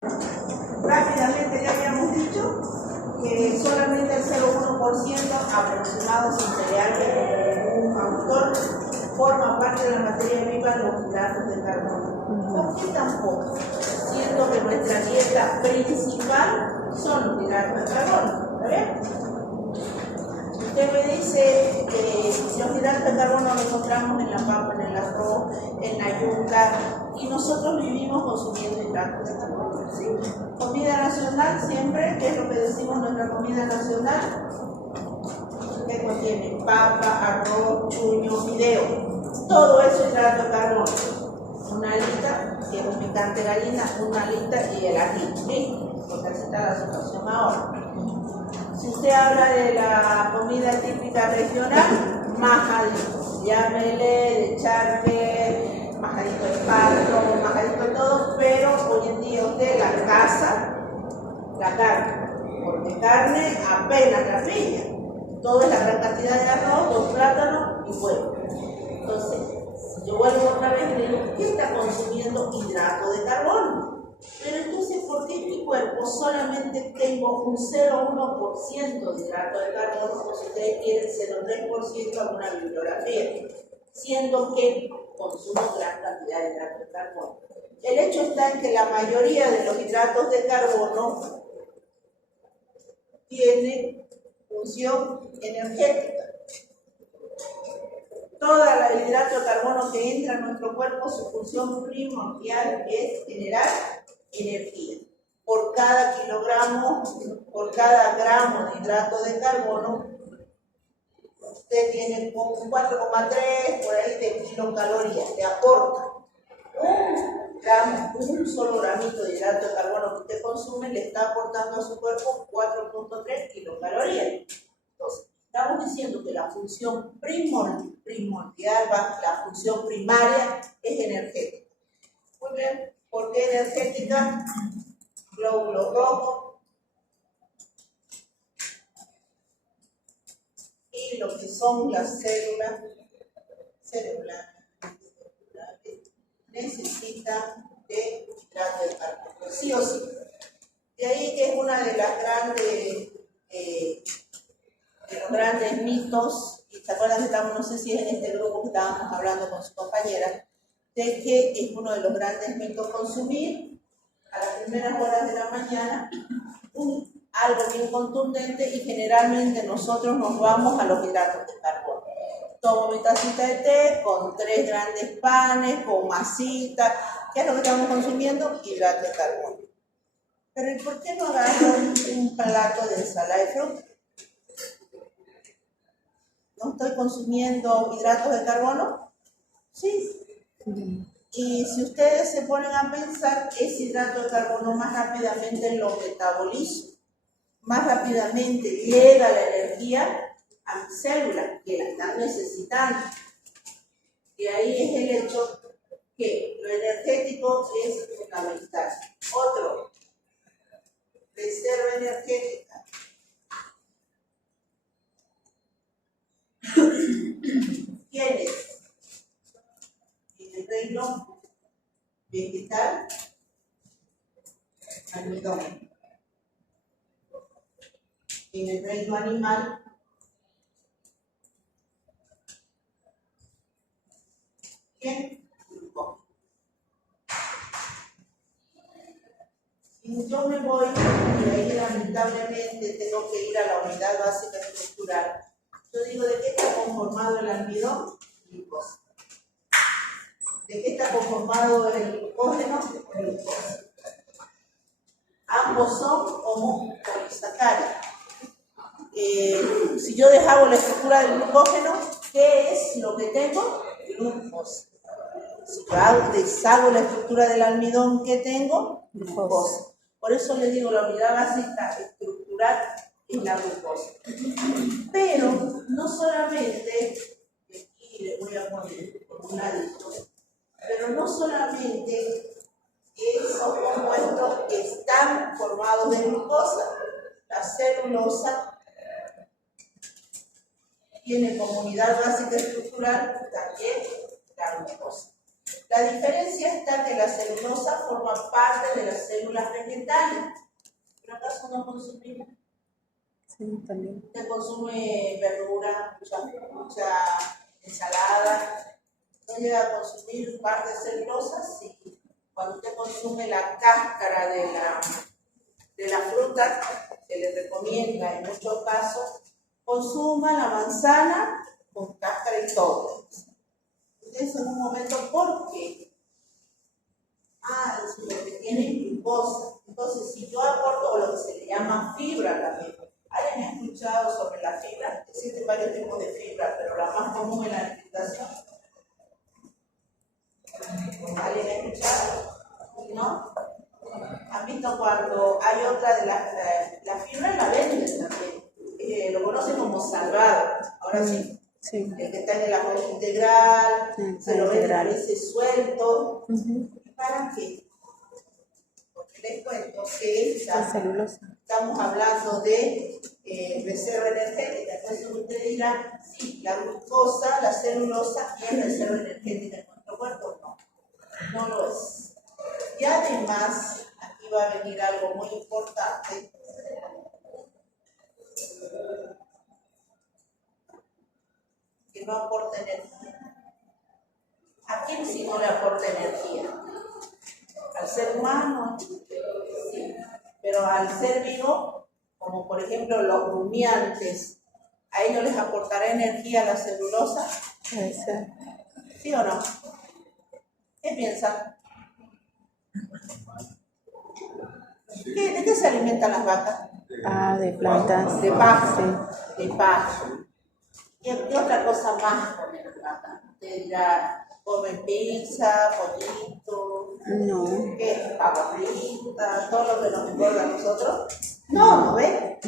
Rápidamente ya habíamos dicho que solamente el 0,1% aproximado sin cereales como un autor forma parte de la materia viva los hidratos de carbono. ¿Por qué tampoco? Siendo que nuestra dieta principal son los hidratos de carbono. ¿Está bien? Usted me dice que si los hidratos de carbono los encontramos en la papa, en el arroz, en la yuca, y nosotros vivimos consumiendo hidratos de carbono. ¿Sí? Comida nacional siempre, ¿qué es lo que decimos nuestra comida nacional? Que contiene papa, arroz, chuño, fideo. Todo eso es hidrato de carbono. Una alita, que es un picante gallina, una alita y el ají. ¿Sí? Porque así está la situación ahora. Si usted habla de la comida típica regional, majadito, llámele de charque, majadito de pato, majadito de todo, pero hoy en día usted la casa, la carne, porque carne apenas la pilla. Todo es la gran cantidad de arroz, 2 plátanos y huevo. Entonces, si yo vuelvo otra vez y le digo, ¿qué está consumiendo hidrato de carbono? Pero entonces, ¿por qué en mi cuerpo solamente tengo un 0,1% de hidrato de carbono, o si ustedes quieren 0,3% alguna bibliografía? Siendo que consumo gran cantidad de hidratos de carbono. El hecho está en que la mayoría de los hidratos de carbono tienen función energética. Toda el hidrato de carbono que entra en nuestro cuerpo, su función primordial es generar energía. Por cada kilogramo, por cada gramo de hidrato de carbono, usted tiene un 4,3 por ahí de kilocalorías, le aporta. Un solo gramito de hidrato de carbono que usted consume le está aportando a su cuerpo 4,3 kilocalorías. Entonces, estamos diciendo que la función primordial, la función primaria es energética. Muy bien, ¿por qué energética? Glóbulo rojo y lo que son las células cerebrales necesitan de hidrato de carbono, sí o sí. De ahí que es una de las los grandes mitos, y se acuerdan que estamos, no sé si es en este grupo que estábamos hablando con su compañera, de que es uno de los grandes mitos consumir a las primeras horas de la mañana algo bien contundente, y generalmente nosotros nos vamos a los hidratos de carbono. Tomo mi tacita de té con 3 grandes panes, con masita. ¿Qué es lo que estamos consumiendo? Hidrato de carbono. Pero ¿por qué no agarro un plato de ensalada de fruta? ¿No estoy consumiendo hidratos de carbono? Sí. Y si ustedes se ponen a pensar, ese hidrato de carbono más rápidamente lo metabolizo, más rápidamente llega la energía a mi célula, que la están necesitando. Y ahí es el hecho que lo energético es fundamental. Otro, reserva energética. ¿Quiénes? En el reino vegetal, almidón. En el reino animal, ¿quién? Glucógeno. Si yo me voy, y ahí lamentablemente tengo que ir a la unidad básica estructural, yo digo, ¿de qué está conformado el almidón? Glucosa. ¿De qué está conformado el glucógeno? Glucosa. Ambos son homopolisacáridos. Si yo deshago la estructura del glucógeno, ¿qué es lo que tengo? Glucosa. Si yo deshago la estructura del almidón, ¿qué tengo? Glucosa. Por eso les digo, la unidad básica estructural es la glucosa. Pero no solamente, aquí les voy a poner por un ladito, pero no solamente esos compuestos están formados de glucosa. La celulosa tiene como unidad básica estructural también la glucosa. La diferencia está que la celulosa forma parte de las células vegetales. ¿Pero acaso no consumimos? Sí, también. Usted consume verdura, mucha ensalada, no llega a consumir parte de celulosa, sí. Cuando usted consume la cáscara de la fruta, se le recomienda en muchos casos, consuma la manzana con cáscara y todo. Entonces en un momento, ¿por qué? Es porque tiene glucosa. Entonces, si yo aporto lo que se le llama fibra también. ¿Alguien ha escuchado sobre la fibra? Existen varios tipos de fibra, pero la más común en la alimentación. ¿Alguien ha escuchado? ¿No? ¿Han visto cuando hay otra de la fibra la venden también? Lo conocen como salvado. Ahora sí. Sí. El que está en el ajo integral, se lo venden a veces suelto. ¿Para qué? Porque les cuento que estamos hablando de reserva energética. Entonces usted dirá, sí, la glucosa, la celulosa es reserva energética en nuestro cuerpo. No, no lo es. Y además, aquí va a venir algo muy importante. Que no aporta energía. ¿A quién si no le aporta energía? Al ser humano, sí, pero al ser vivo, como por ejemplo los rumiantes, ¿a ellos les aportará energía la celulosa? Puede ser. ¿Sí o no? ¿Qué piensan? ¿De qué se alimentan las vacas? De plantas. De pasto. Sí. De pasto. ¿Qué otra cosa más comen las vacas? Usted dirá, comen pizza, pollito, No. ¿qué? Papas fritas, todo lo que nos engorda a nosotros. No, ¿no ven?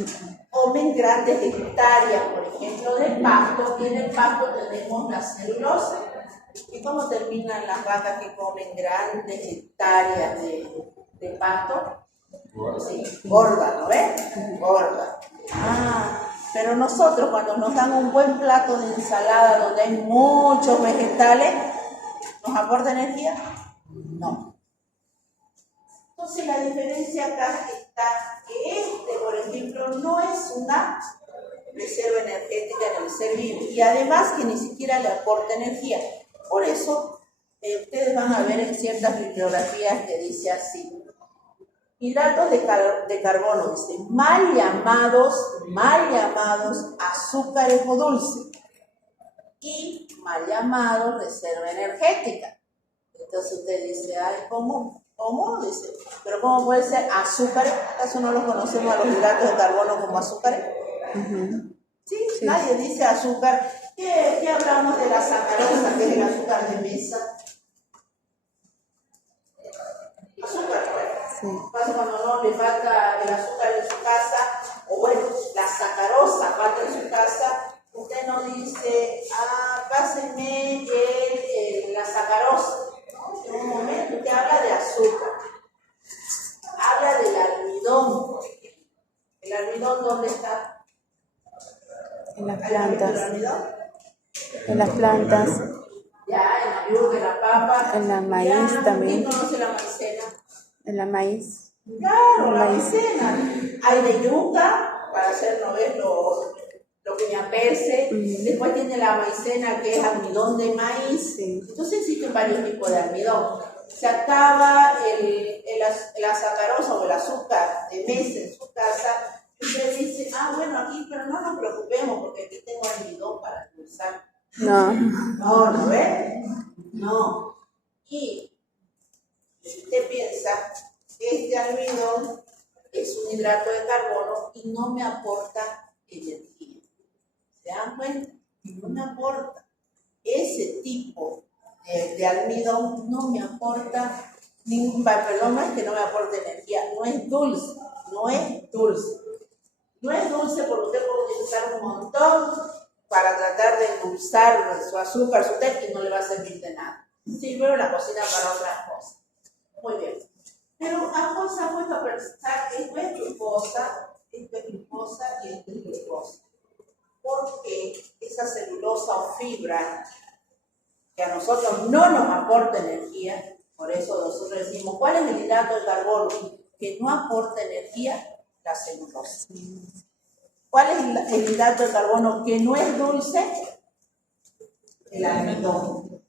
Comen grandes hectáreas, por ejemplo, de pasto, y en el pasto tenemos la celulosa. ¿Y cómo terminan las vacas que comen grandes hectáreas de pasto? Sí, gorda, ¿no ven? Gorda. Pero nosotros cuando nos dan un buen plato de ensalada donde hay muchos vegetales, ¿nos aporta energía? No. Entonces la diferencia acá está que por ejemplo, no es una reserva energética en el ser vivo y además que ni siquiera le aporta energía. Por eso, ustedes van a ver en ciertas bibliografías que dice así. Hidratos de carbono, dice, mal llamados azúcares o dulces y mal llamados reserva energética. Entonces usted dice, ¿cómo? Dice, pero ¿cómo puede ser azúcares? ¿Acaso no los conocemos a los hidratos de carbono como azúcares? ¿Sí? Nadie dice azúcar. ¿Qué hablamos de la sacarosa, que es el azúcar de mesa? Azúcar, pues. Sí. Pasa cuando no le falta el azúcar en su casa, o bueno, la sacarosa falta en su casa, usted no dice, pásenme la sacarosa. ¿No? En un momento usted habla de azúcar, habla del almidón. ¿El almidón dónde está? En las plantas. ¿El almidón? En las plantas. Ya, en la yuca, en la papa. En la maíz también. ¿Quién conoce la maicena? En la maíz. Claro, la maicena. Hay de yuca, para hacer, ¿no ves? Lo cuñaperse. Después tiene la maicena, que es almidón de maíz. Sí. Entonces existen varios tipos de almidón. Se acaba la sacarosa o el azúcar de mesa en su casa. Y usted dice, bueno, aquí, pero no nos preocupemos porque aquí tengo almidón para endulzar. No. No, ¿no ves? No. Y usted piensa que este almidón es un hidrato de carbono y no me aporta energía. ¿Se dan cuenta? No me aporta. Ese tipo de almidón no me aporta ningún, perdón, no es que no me aporte energía, no es dulce. No es dulce porque usted puede utilizar un montón para tratar de endulzar su azúcar, su té, y no le va a servir de nada. Sirve la cocina para otras cosas. Muy bien. Pero a vos se ha puesto a pensar que esto es glucosa y esto es glucosa. Porque esa celulosa o fibra que a nosotros no nos aporta energía, por eso nosotros decimos, ¿cuál es el hidrato de carbono que no aporta energía? La celulosa. ¿Cuál es el hidrato de carbono que no es dulce? El almidón.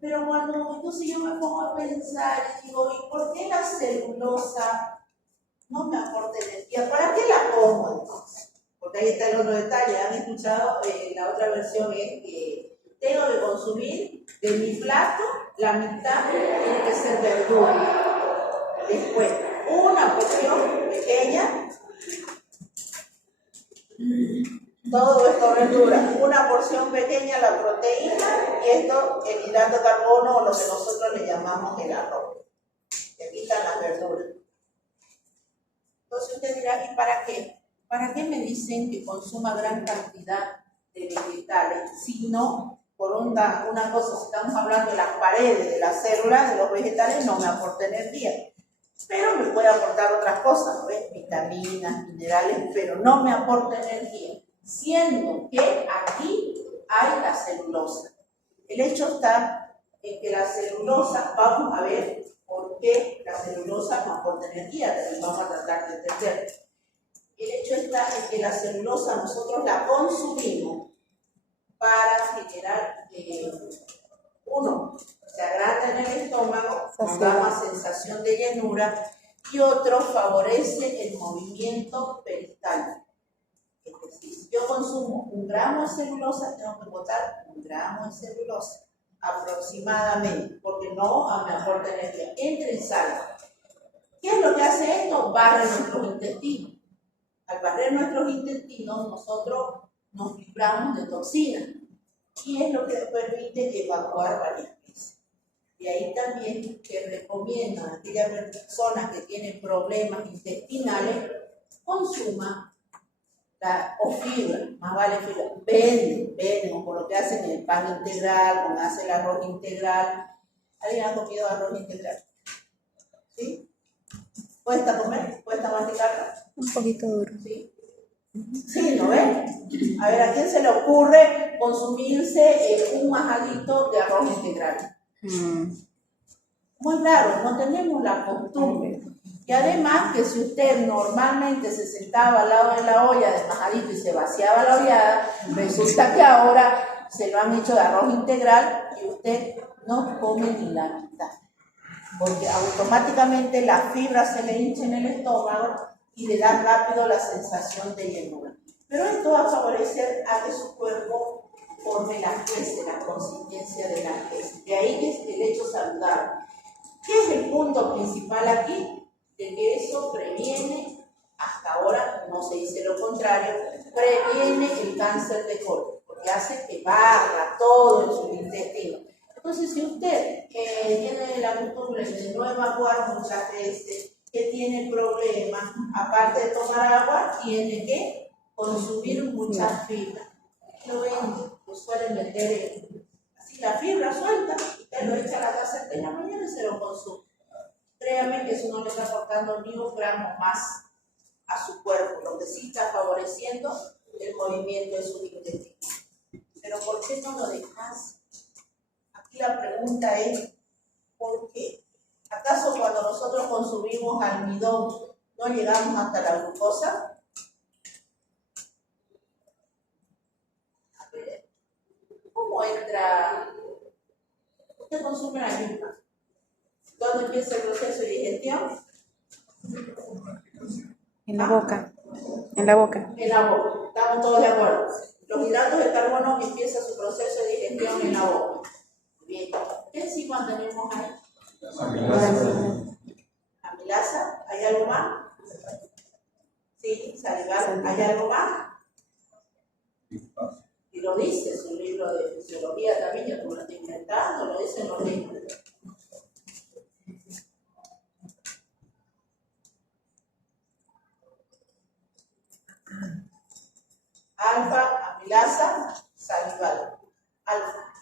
Pero cuando entonces yo me pongo a pensar y digo, ¿y por qué la celulosa no me aporta energía? ¿Para qué la como entonces? Porque ahí está el otro detalle. ¿Han escuchado? La otra versión es que tengo que consumir de mi plato, la mitad tiene que ser verdura. Después, una porción pequeña, todo esto verdura, una porción pequeña la proteína y esto el hidrato de carbono o lo que nosotros le llamamos el arroz. Que quitan las verduras. Entonces usted dirá, ¿y para qué? ¿Para qué me dicen que consuma gran cantidad de vegetales? Si no, por una cosa, si estamos hablando de las paredes, de las células, de los vegetales, no me aporta energía. Pero me puede aportar otras cosas, ¿ves? Vitaminas, minerales, pero no me aporta energía. Siendo que aquí hay la celulosa. El hecho está en que la celulosa, vamos a ver por qué la celulosa no aporta energía, también vamos a tratar de entender. El hecho está en que la celulosa nosotros la consumimos para generar, uno, se agranda en el estómago, nos da más sensación de llenura, y otro, favorece el movimiento peristáltico. Es decir, si yo consumo 1 gramo de celulosa, tengo que botar 1 gramo de celulosa, aproximadamente, porque no me aporta energía. Entra en sal. ¿Qué es lo que hace esto? Barre nuestros intestinos. Al barrer nuestros intestinos, nosotros nos libramos de toxinas. Y es lo que permite evacuar varias veces. Y ahí también que recomiendan a aquellas personas que tienen problemas intestinales, consuman o fibra, más vale fibra, venden, o por lo que hacen el pan integral, como hace el arroz integral. ¿Alguien ha comido arroz integral? ¿Sí? ¿Cuesta comer? ¿Cuesta masticarla? Un poquito duro. ¿Sí? Sí, ¿no ven? A ver, ¿a quién se le ocurre consumirse un majadito de arroz integral? Muy claro, no tenemos la costumbre. Y además que si usted normalmente se sentaba al lado de la olla de majadito y se vaciaba la ollada, resulta que ahora se lo han hecho de arroz integral y usted no come ni la mitad. Porque automáticamente la fibra se le hincha en el estómago y le da rápido la sensación de llenura. Pero esto va a favorecer a que su cuerpo forme las heces, la consistencia de las heces. De ahí es el hecho saludable. ¿Qué es el punto principal aquí? De que eso previene, hasta ahora no se dice lo contrario, previene el cáncer de colon, porque hace que barra todo en sus intestinos. Entonces, si usted tiene la costumbre de no evacuar muchas veces, que tiene problemas, aparte de tomar agua, tiene que consumir muchas fibras. Lo ven, lo suelen meter así la fibra suelta, usted lo echa a la taza en la mañana y se lo consume. Créame que eso no le está aportando ni 1 gramo más a su cuerpo, lo que sí está favoreciendo el movimiento de sus intestinos. Pero ¿por qué no lo dejas? Aquí la pregunta es, ¿por qué? ¿Acaso cuando nosotros consumimos almidón no llegamos hasta la glucosa? A ver, ¿cómo entra? Usted consume la yuca. ¿Dónde empieza el proceso de digestión? En la boca. En la boca. En la boca. Estamos todos de acuerdo. Los hidratos de carbono empiezan su proceso de digestión en la boca. Bien. ¿Qué enzimas tenemos ahí? Amilasa. ¿Hay algo más? Sí, salival. ¿Hay algo más? Y lo dice su libro de fisiología también, yo como lo estoy inventando, lo dicen los libros. Alfa, amilasa, salival. Alfa.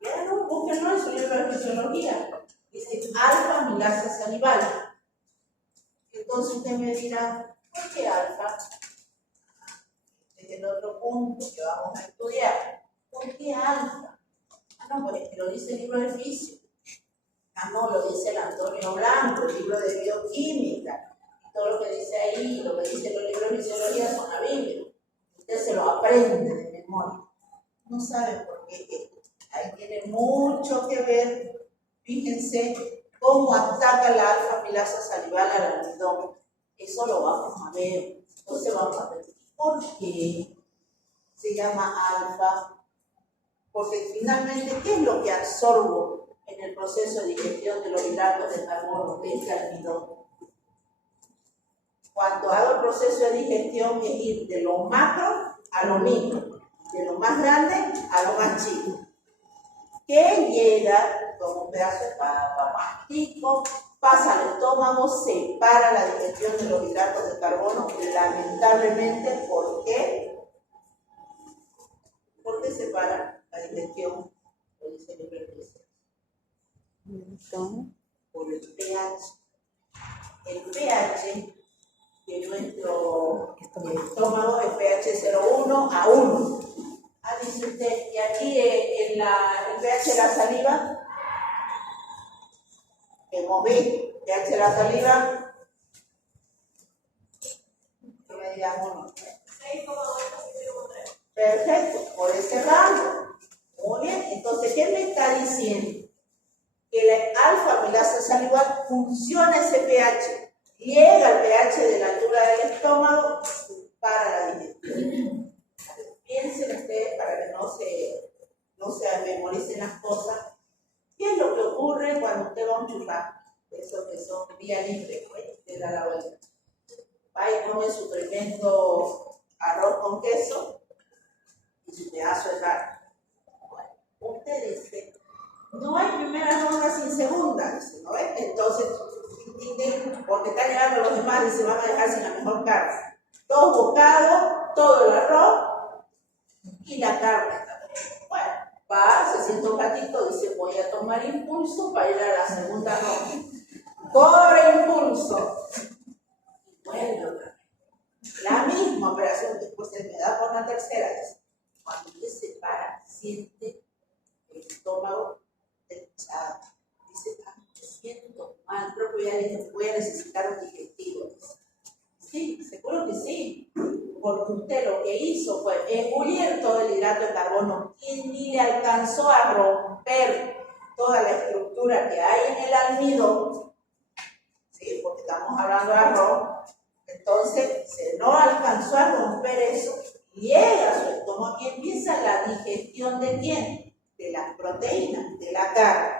Léanlo, búsquenlo en su libro de fisiología. Dice alfa, amilasa, salival. Entonces usted me dirá, ¿por qué alfa? Este es el otro punto que vamos a estudiar. ¿Por qué alfa? No, pues lo dice el libro de física. Ah, no, lo dice el Antonio Blanco, el libro de bioquímica. Todo lo que dice ahí, lo que dice los libros de fisiología son la Biblia. Usted se lo aprende de memoria. No sabe por qué. Ahí tiene mucho que ver. Fíjense cómo ataca la alfa-amilasa salival al almidón. Eso lo vamos a ver. Entonces vamos a ver. ¿Por qué se llama alfa? Porque finalmente, ¿qué es lo que absorbo en el proceso de digestión de los hidratos de carbono, de este almidón? Cuando hago el proceso de digestión es ir de lo macro a lo micro, de lo más grande a lo más chico. Que llega como un pedazo de papa, mastico, pasa al estómago, separa la digestión de los hidratos de carbono, lamentablemente, ¿por qué? ¿Por qué separa la digestión? Lo dice el libro de por el pH. El pH de nuestro estómago es pH 0,1 a 1. Ah, dice usted, y aquí el pH de la saliva, hemos visto, pH de la saliva, que me digan 1. 6,2, perfecto, por ese rango. Muy bien, entonces, ¿qué me está diciendo? Que la alfa-amilasa salival funciona ese pH, llega al pH de la altura del estómago para la digestión. Piensen ustedes para que no se memoricen las cosas. ¿Qué es lo que ocurre cuando usted va a un churrasco? Esos que son vía libre, pues, usted da la vuelta. Va y come su tremendo arroz con queso y su pedazo de carne. Bueno, usted dice, no hay primera ronda sin segunda, dice, ¿no ves? Entonces, porque están llegando los demás y se van a dejar sin la mejor carne. 2 bocados, todo el arroz y la carne también. Bueno, va, se siente un ratito, dice, voy a tomar impulso para ir a la segunda ronda. Corre impulso. Y vuelve otra vez. La misma operación, después se me da por la tercera vez. Cuando usted se para, siente el estómago hinchado. Dice, me siento mal, creo que voy a necesitar un digestivo. Sí, seguro que sí, porque usted lo que hizo fue engullir todo el hidrato de carbono y ni le alcanzó a romper toda la estructura que hay en el almidón, ¿sí? Porque estamos hablando de arroz, entonces se no alcanzó a romper eso, llega a su estómago y empieza la digestión ¿de quién? De las proteínas, de la carne,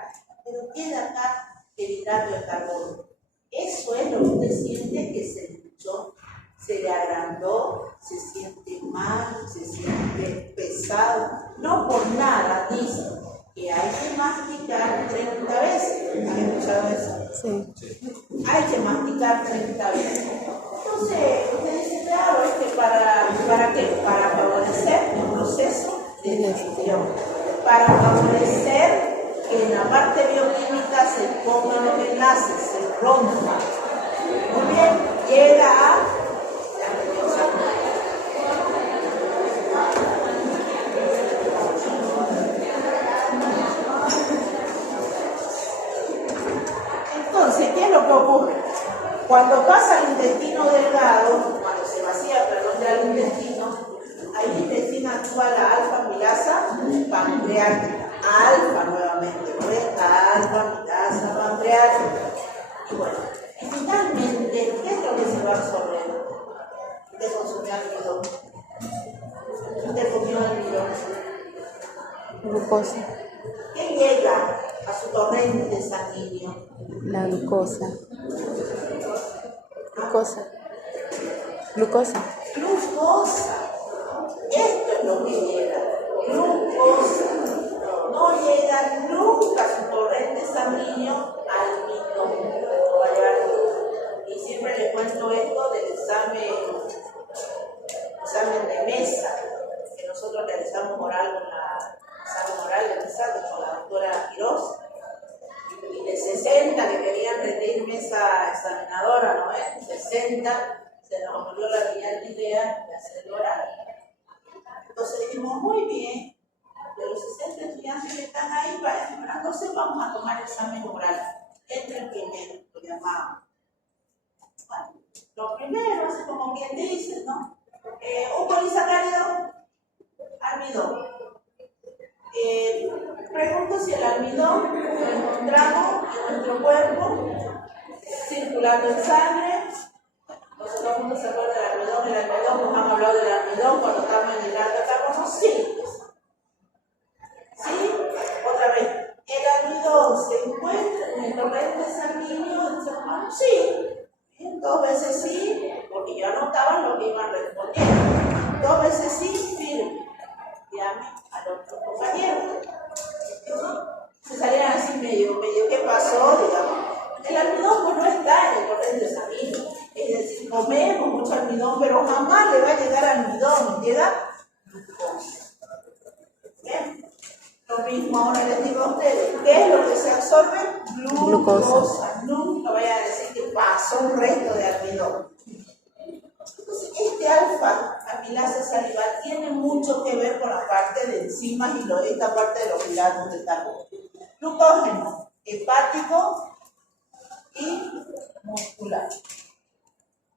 pero queda acá el hidrato de carbono. Eso es lo que usted siente que se le agrandó, se siente mal, se siente pesado. No por nada dice que hay que masticar 30 veces. ¿Han escuchado eso? Sí. Hay que masticar 30 veces. Entonces, usted dice, claro, ¿para qué? Para favorecer el proceso de digestión. Para favorecer que en la parte bioquímica se pongan los enlaces, se rompan. Muy bien, llega a la retención. Entonces, ¿qué es lo que ocurre? Cuando pasa al intestino delgado, cuando se vacía, perdón, ya el intestino, ahí el intestino actúa la alfa-amilasa pancreática, alfa nuevamente, ¿no ves? Alfa-amilasa pancreática. Y bueno, finalmente, ¿qué es lo que se va a absorber? Usted consumió almidón. Usted comió almidón. Glucosa. ¿Qué llega a su torrente sanguíneo? La glucosa. Glucosa. Glucosa. Glucosa. Esto es lo que llega. Glucosa. No llega nunca a su torrente sanguíneo almidón. No va a llegar nunca. Y siempre les cuento esto del examen de mesa que nosotros realizamos oral con la examen oral de mesa con la doctora Quiroz. Y de 60 que querían rendir mesa examinadora, ¿no es? 60, se nos ocurrió la brillante idea de hacer el oral. Entonces dijimos, muy bien, de los 60 estudiantes que están ahí, entonces vamos a tomar examen oral. Entre el primero, lo llamamos. Bueno, lo primero, así como quien dice, ¿no? Un polisacárido, almidón. Pregunto si el almidón lo encontramos en nuestro cuerpo, circulando en sangre. Entonces todo el mundo se acuerda del almidón, nos han hablado del almidón cuando estamos en hidrato de carbono, sí. ¿Sí? Otra vez, ¿el almidón se encuentra en el torrente sanguíneo del ser humano? Sí. Bien, 2 veces sí, porque ya notaban lo que iban respondiendo. 2 veces sí, firme. Llame al otro compañero. Se salían así medio, ¿qué pasó? Digamos. El almidón pues no está en el torrente sanguíneo. Es decir, comemos mucho almidón, pero jamás le va a llegar almidón, llega glucosa. Bien. Lo mismo ahora les digo a ustedes, ¿qué es lo que se absorbe? Glucosa. Nunca vayan a decir que pasó un resto de almidón. Entonces, este alfa amilasa salival tiene mucho que ver con la parte de enzimas y esta parte de los hidratos de carbono. Glucógeno hepático y muscular.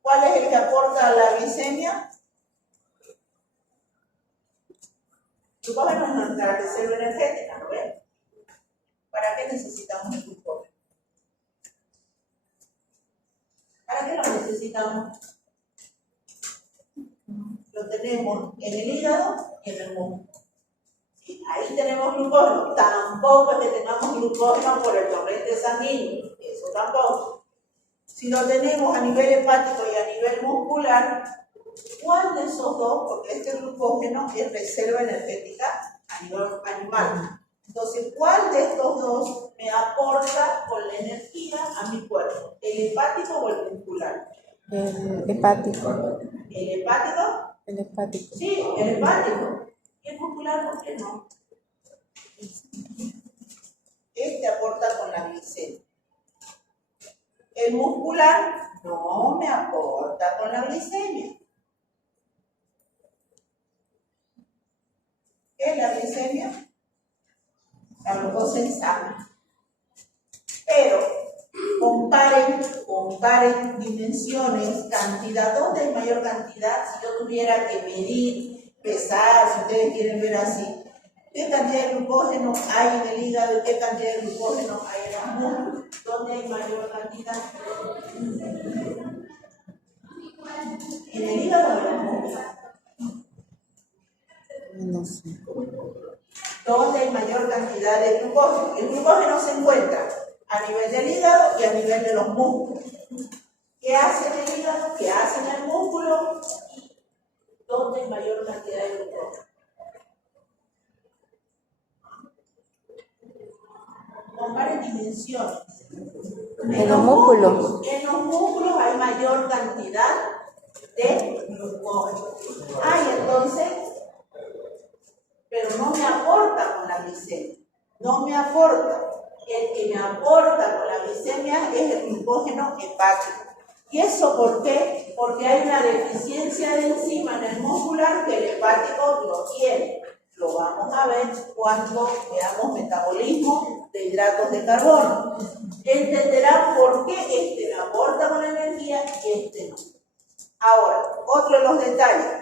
¿Cuál es el que aporta la glicemia? Glucógeno es nuestra reserva energética, ¿no ven? ¿Para qué necesitamos el glucógeno? ¿Para qué lo necesitamos? Lo tenemos en el hígado y en el músculo. ¿Sí? Ahí tenemos glucógeno. Tampoco es que tengamos glucógeno por el torrente sanguíneo. Eso tampoco. Si lo tenemos a nivel hepático y a nivel muscular, ¿cuál de esos dos? Porque este glucógeno es reserva energética a nivel animal. Entonces, ¿cuál de estos dos me aporta con la energía a mi cuerpo? ¿El hepático o el muscular? El hepático. ¿El hepático? El hepático. Sí, el hepático. ¿Y el muscular por qué no? Este aporta con la glicemia. El muscular no me aporta con la glicemia. ¿Qué es la glicemia? La glucosa en sangre. Pero comparen dimensiones, cantidad. ¿Dónde hay mayor cantidad? Si yo tuviera que medir, pesar, si ustedes quieren ver así, ¿qué cantidad de glucógeno hay en el hígado y qué cantidad de glucógeno hay en los músculos? ¿Dónde hay mayor cantidad? ¿En el hígado o en los músculos? No sé. ¿Dónde hay mayor cantidad de glucógeno? El glucógeno se encuentra a nivel del hígado y a nivel de los músculos. ¿Qué hace en el hígado? ¿Qué hace en el músculo? ¿Y dónde hay mayor cantidad de glucógeno? Comparen dimensiones. En los músculos. En los músculos hay mayor cantidad de glucógeno. Entonces, pero no me aporta con la glicemia. No me aporta. El que me aporta con la glicemia es el glucógeno hepático. ¿Y eso por qué? Porque hay una deficiencia de enzima en el muscular que el hepático lo tiene. Lo vamos a ver cuando veamos metabolismo de hidratos de carbono. Entenderán por qué este me aporta con energía y este no. Ahora, otro de los detalles.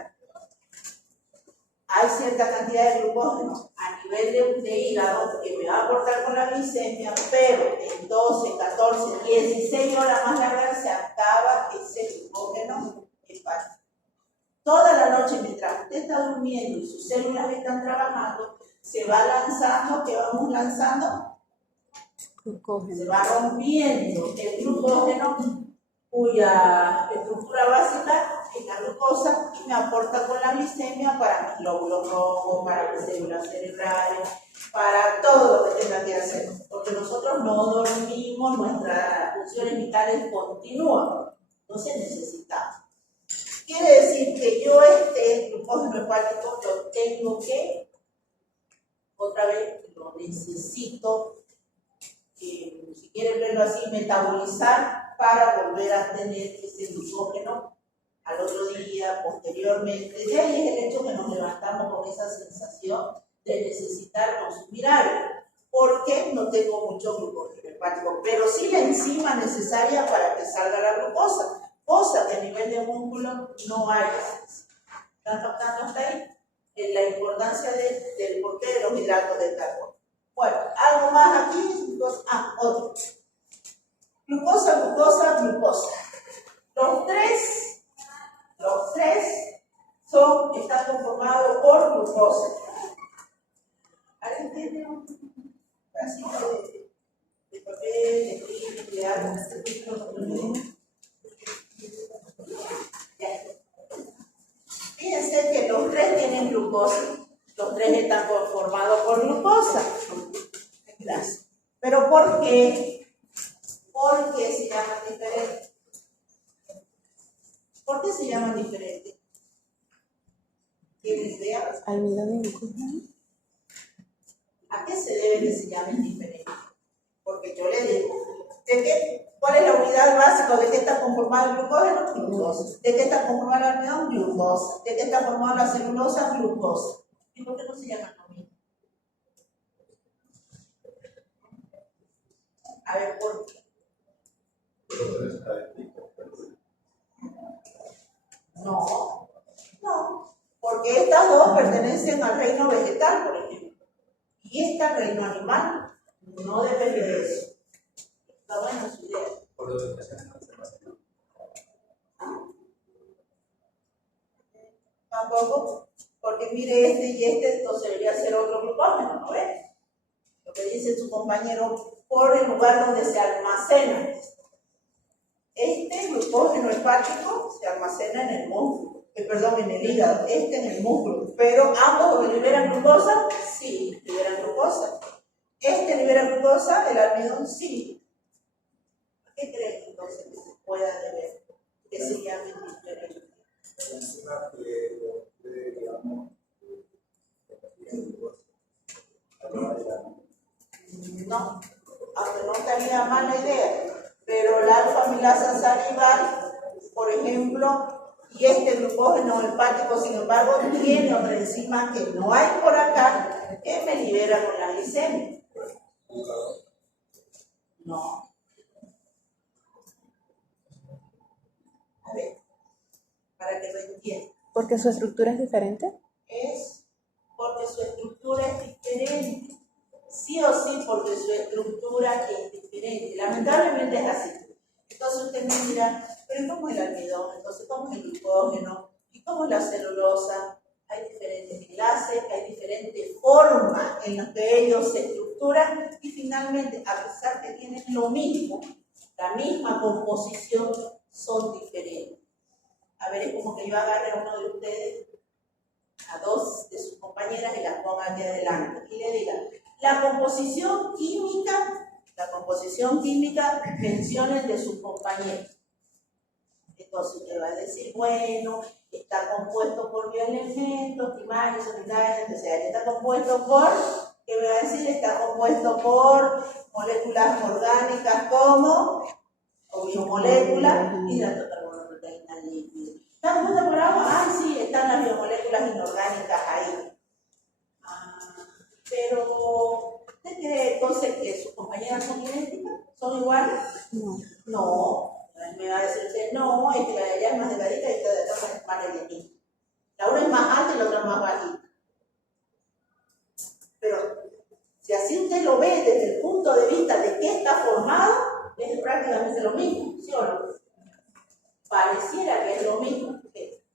Hay cierta cantidad de glucógeno a nivel de hígado que me va a aportar con la glicemia, pero en 12, 14, 16 horas más largas se acaba ese glucógeno hepático. Toda la noche, mientras usted está durmiendo y sus células están trabajando, se va lanzando, ¿qué vamos lanzando? Glucógeno. Se va rompiendo el glucógeno, cuya estructura básica es la glucosa y me aporta con la glicemia para mis glóbulos rojos, para mis células cerebrales, para todo lo que tenga que hacer. Porque nosotros no dormimos, nuestras funciones vitales continúan, entonces necesitamos. Quiere decir que yo este glucógeno hepático lo tengo que, otra vez, lo necesito, si quieren verlo así, metabolizar para volver a tener ese glucógeno al otro día, posteriormente. De ahí es el hecho que nos levantamos con esa sensación de necesitar consumir algo, porque no tengo mucho glucógeno hepático, pero sí la enzima necesaria para que salga la glucosa, cosa que a nivel de músculo no hay. ¿Están captando hasta ahí? En la importancia del porqué de los hidratos de carbono. Bueno, algo más aquí, otro. Glucosa, glucosa, glucosa. Los tres están conformados por glucosa. ¿Alguien tiene un pedacito de papel, de algo? Fíjense que los tres tienen glucosa. Los tres están conformados por glucosa. Gracias. ¿Pero por qué? ¿Por qué se llaman diferentes? ¿Por qué se llaman diferentes? ¿Tienen idea? Almidón y glucosa. ¿A qué se debe que se llamen diferentes? Porque yo le digo, ¿cuál es la unidad básica? ¿De qué está conformado el glucógeno? Glucosa. ¿De qué está conformado el almidón? Glucosa. ¿De qué está formada la celulosa? Glucosa. ¿Y por qué no se llaman lo mismo? A ver, ¿por qué? No, porque estas dos pertenecen al reino vegetal, por ejemplo, y esta al reino animal. No depende de eso. Está buena su idea. Tampoco, porque mire este y este, entonces debería ser otro glucógeno, ¿no ves? Lo que dice su compañero, por el lugar donde se almacena. Este glucógeno hepático se almacena en el músculo, en el hígado, en el músculo, pero ambos liberan glucosa, sí, liberan glucosa. Este libera glucosa, el almidón sí. ¿Qué creen entonces que se pueda deber? Que se llamen diferentes. No, aunque no estaría mala idea, pero la alfa-amilasa salival, por ejemplo, y este glucógeno hepático, sin embargo, tiene otra enzima que no hay por acá, que me libera con la glicemia. No. A ver, para que lo entiendan. ¿Porque su estructura es diferente? Es porque su estructura es diferente. Sí o sí, porque su estructura es diferente. Lamentablemente es así. Entonces usted me dirá, pero ¿cómo es el almidón? Entonces, ¿cómo es el glucógeno? ¿Y cómo es la celulosa? Hay diferentes enlaces, hay diferentes formas en las que ellos se estructuran y finalmente, a pesar que tienen lo mismo, la misma composición, son diferentes. A ver, es como que yo agarre a uno de ustedes, a dos de sus compañeras y las ponga aquí adelante y le diga, la composición química, mencionen de sus compañeros. Entonces usted va a decir, bueno, está compuesto por bioelementos primarios, secundarios, terciarios. Está compuesto por, ¿qué me va a decir? Está compuesto por moléculas orgánicas como, o biomoléculas, hidrato de carbono, proteína, lípidos. ¿Está compuesto por agua? Ah, sí, están las biomoléculas inorgánicas ahí. Pero, ¿usted cree entonces que sus compañeras son idénticas? ¿Son iguales? No. Me va a decir usted, no, es que la de allá es más delgadita y esta de acá es más delgadita. La una es más alta y la otra es más bajita. Pero, si así usted lo ve desde el punto de vista de qué está formado, es prácticamente lo mismo, ¿sí o no? Pareciera que es lo mismo.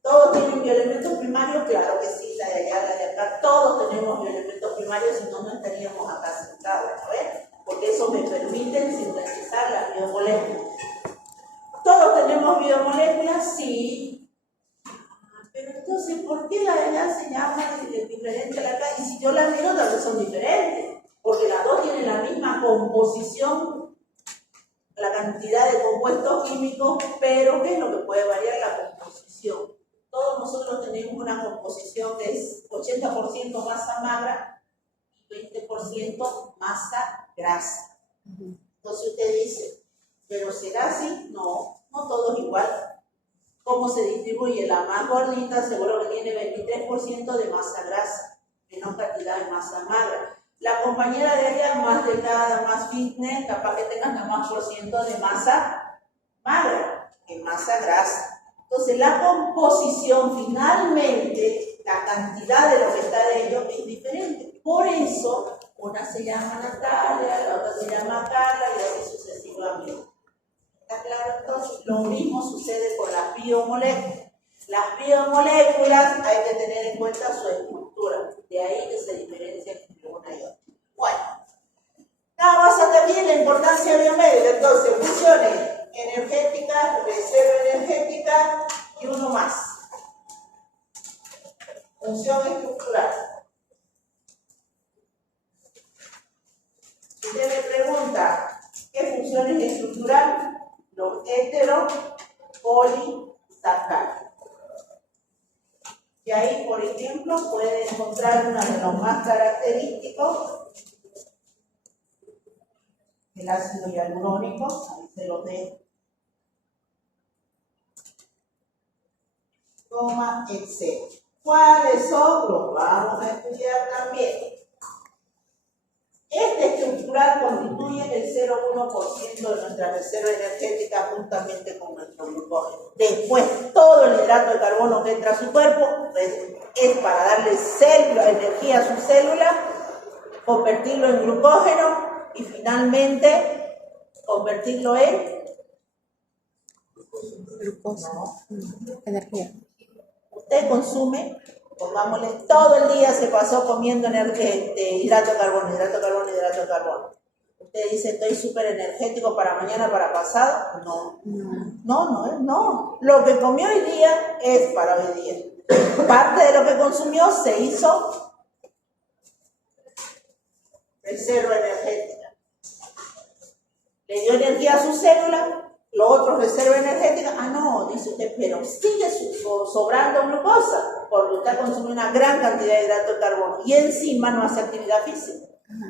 ¿Todos tienen bioelementos primarios? Claro que sí, la de allá, la de acá, todos tenemos bioelementos primarios, si no, no estaríamos acá sentados, ¿ves? Porque eso me permite sintetizar las biomoléculas. ¿Todos tenemos biomoléculas? Sí. Pero entonces, ¿por qué la de allá se llama diferente a la de acá? Y si yo las miro, tal vez son diferentes. Porque las dos tienen la misma composición, la cantidad de compuestos químicos, pero ¿qué es lo que puede variar? La composición. Todos nosotros tenemos una composición que es 80% masa magra y 20% masa grasa. Entonces usted dice, ¿pero será así? No, no todos igual. ¿Cómo se distribuye? La más gordita seguro que tiene 23% de masa grasa, menor cantidad de masa magra. La compañera de ella más delgada, más fitness, capaz que tenga nada más % de masa magra que masa grasa. Entonces la composición finalmente, la cantidad de lo que está de ellos es diferente. Por eso una se llama Natalia, la otra se llama Carla y así sucesivamente. ¿Está claro? Entonces lo mismo sucede con las biomoléculas. Las biomoléculas hay que tener en cuenta su estructura, de ahí que se diferencia entre una y otra. Bueno, nada más hasta aquí la importancia biomédica. Entonces, funciones energéticas, reserva energética y uno más. Función estructural. Si usted me pregunta qué función es estructural, los heteropolisacáridos. Y ahí, por ejemplo, puede encontrar uno de los más característicos, el ácido hialurónico, ahí se lo dejo, etc. ¿Cuáles son? Los vamos a estudiar también. Este estructural constituye el 0,1% de nuestra reserva energética juntamente con nuestro glucógeno. Después, todo el hidrato de carbono que entra a su cuerpo es para darle energía a su célula, convertirlo en glucógeno y finalmente convertirlo en glucosa, energía. Usted consume, pongámosle, todo el día se pasó comiendo hidrato de carbono. Usted dice, estoy súper energético para mañana, para pasado. No. Lo que comió hoy día es para hoy día. Parte de lo que consumió se hizo reserva energética. Le dio energía a su célula. Lo otro, reserva energética. No, dice usted, pero sigue sobrando glucosa, porque usted consume una gran cantidad de hidrato de carbono y encima no hace actividad física.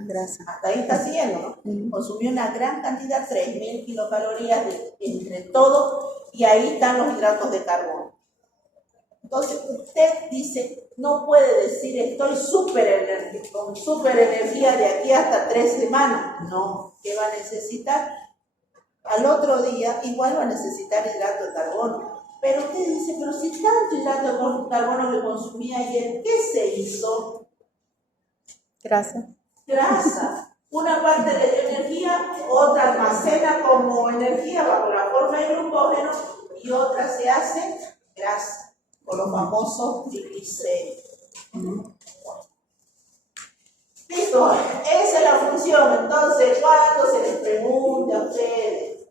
Grasa. Hasta ahí está siguiendo, ¿no? Consumió una gran cantidad, 3.000 kilocalorías entre todo, y ahí están los hidratos de carbono. Entonces, usted dice, no puede decir, estoy con súper energía de aquí hasta 3 semanas. No, ¿qué va a necesitar? Al otro día igual va a necesitar hidrato de carbono. Pero usted dice, pero si tanto hidrato de carbono que consumí ayer, ¿qué se hizo? Grasa. Una parte le dio energía, otra almacena como energía bajo la forma de glucógeno y otra se hace grasa, con los famosos triglicéridos. Listo, esa es la función. Entonces, cuando se les pregunte a ustedes,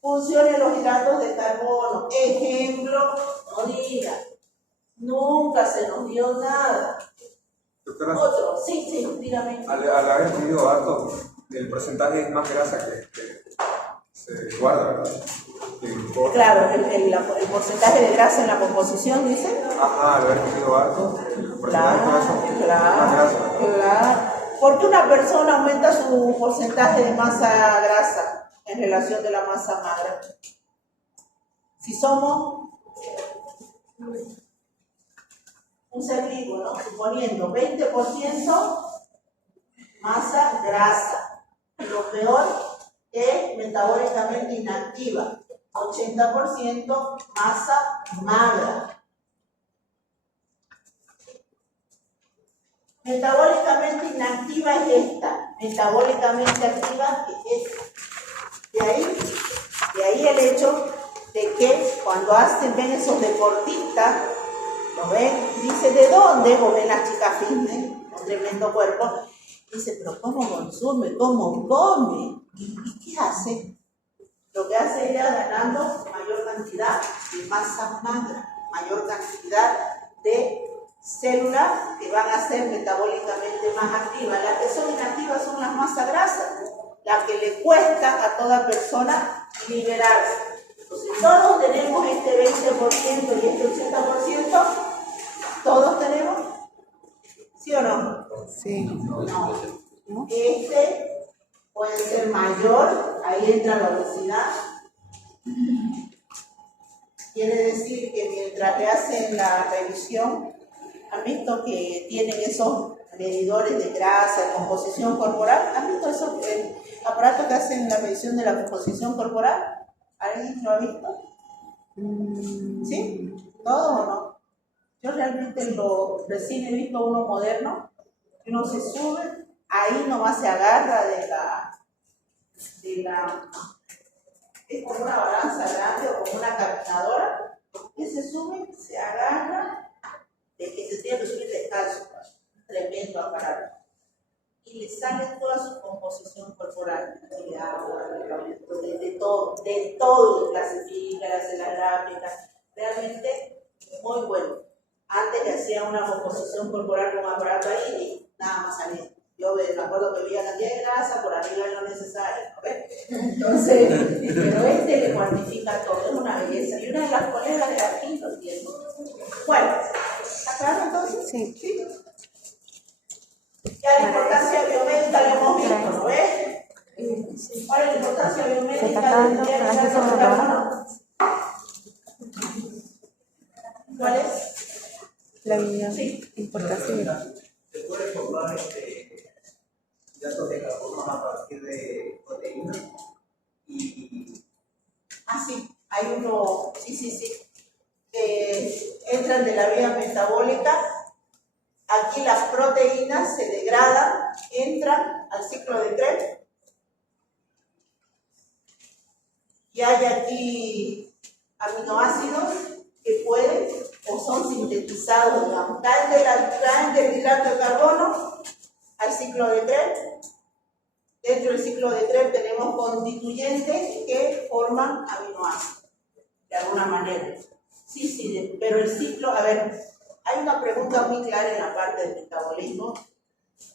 funcionen los hidratos de carbono, ejemplo, no digan, nunca se nos dio nada. Doctora, Otro, sí, dígame. al haber comido harto, el porcentaje es más grasa que se guarda, ¿verdad? Claro, el porcentaje de grasa en la composición, dice. Ajá, al haber comido harto, el porcentaje de grasa es más grasa. Claro. ¿Por qué una persona aumenta su porcentaje de masa grasa en relación de la masa magra? Si somos un ser vivo, ¿no? Suponiendo 20% masa grasa, lo peor es metabólicamente inactiva, 80% masa magra. Metabólicamente inactiva es esta, metabólicamente activa es esta. De ahí el hecho de que cuando ven esos deportistas, ¿lo ven? Dice, ¿de dónde? Vos ven las chicas fitness, con tremendo cuerpo. Dice, pero ¿cómo consume? ¿Cómo come? ¿Y qué hace? Lo que hace ella ganando mayor cantidad de masa magra, mayor cantidad de células que van a ser metabólicamente más activas. Las que son inactivas son las masas grasas, las que le cuesta a toda persona liberarse. Entonces, todos tenemos este 20% y este 80%, ¿todos tenemos? ¿Sí o no? Sí. No. Este puede ser mayor, ahí entra la obesidad. Quiere decir que mientras le hacen la revisión, han visto que tienen esos medidores de grasa, de composición corporal. ¿Han visto esos aparatos que hacen la medición de la composición corporal? ¿Alguien lo ha visto? ¿Sí? ¿Todo o no? Yo realmente recién he visto uno moderno, que uno se sube, ahí nomás se agarra de la es como una balanza grande o como una caminadora, que se sube, se agarra, de que se tiene que subir descalzo, tremendo aparato. Y le sale toda su composición corporal, de agua, de todo, le clasifica, le hace la gráfica, realmente muy bueno. Antes le hacía una composición corporal con un aparato ahí y nada más salía. Yo me acuerdo que veía cantidad de grasa, por arriba no necesario, ¿ves? Entonces, pero le cuantifica todo, es una belleza. Y una de las colegas de aquí lo tiene. Bueno, ¿está claro entonces? Sí. Ya la importancia biomédica la hemos visto, ¿no ves? ¿Cuál es la importancia biomédica del hidrato de carbono? ¿Cuál es? La importancia. ¿Se puede formar hidratos de carbono a partir de proteínas? Sí, hay uno, sí. Entran de la vía metabólica. Aquí las proteínas se degradan, entran al ciclo de Krebs. Y hay aquí aminoácidos que pueden o son sintetizados, digamos, traen del hidrato de carbono al ciclo de Krebs. Dentro del ciclo de Krebs tenemos constituyentes que forman aminoácidos, de alguna manera. Sí, pero el ciclo, a ver, hay una pregunta muy clara en la parte del metabolismo,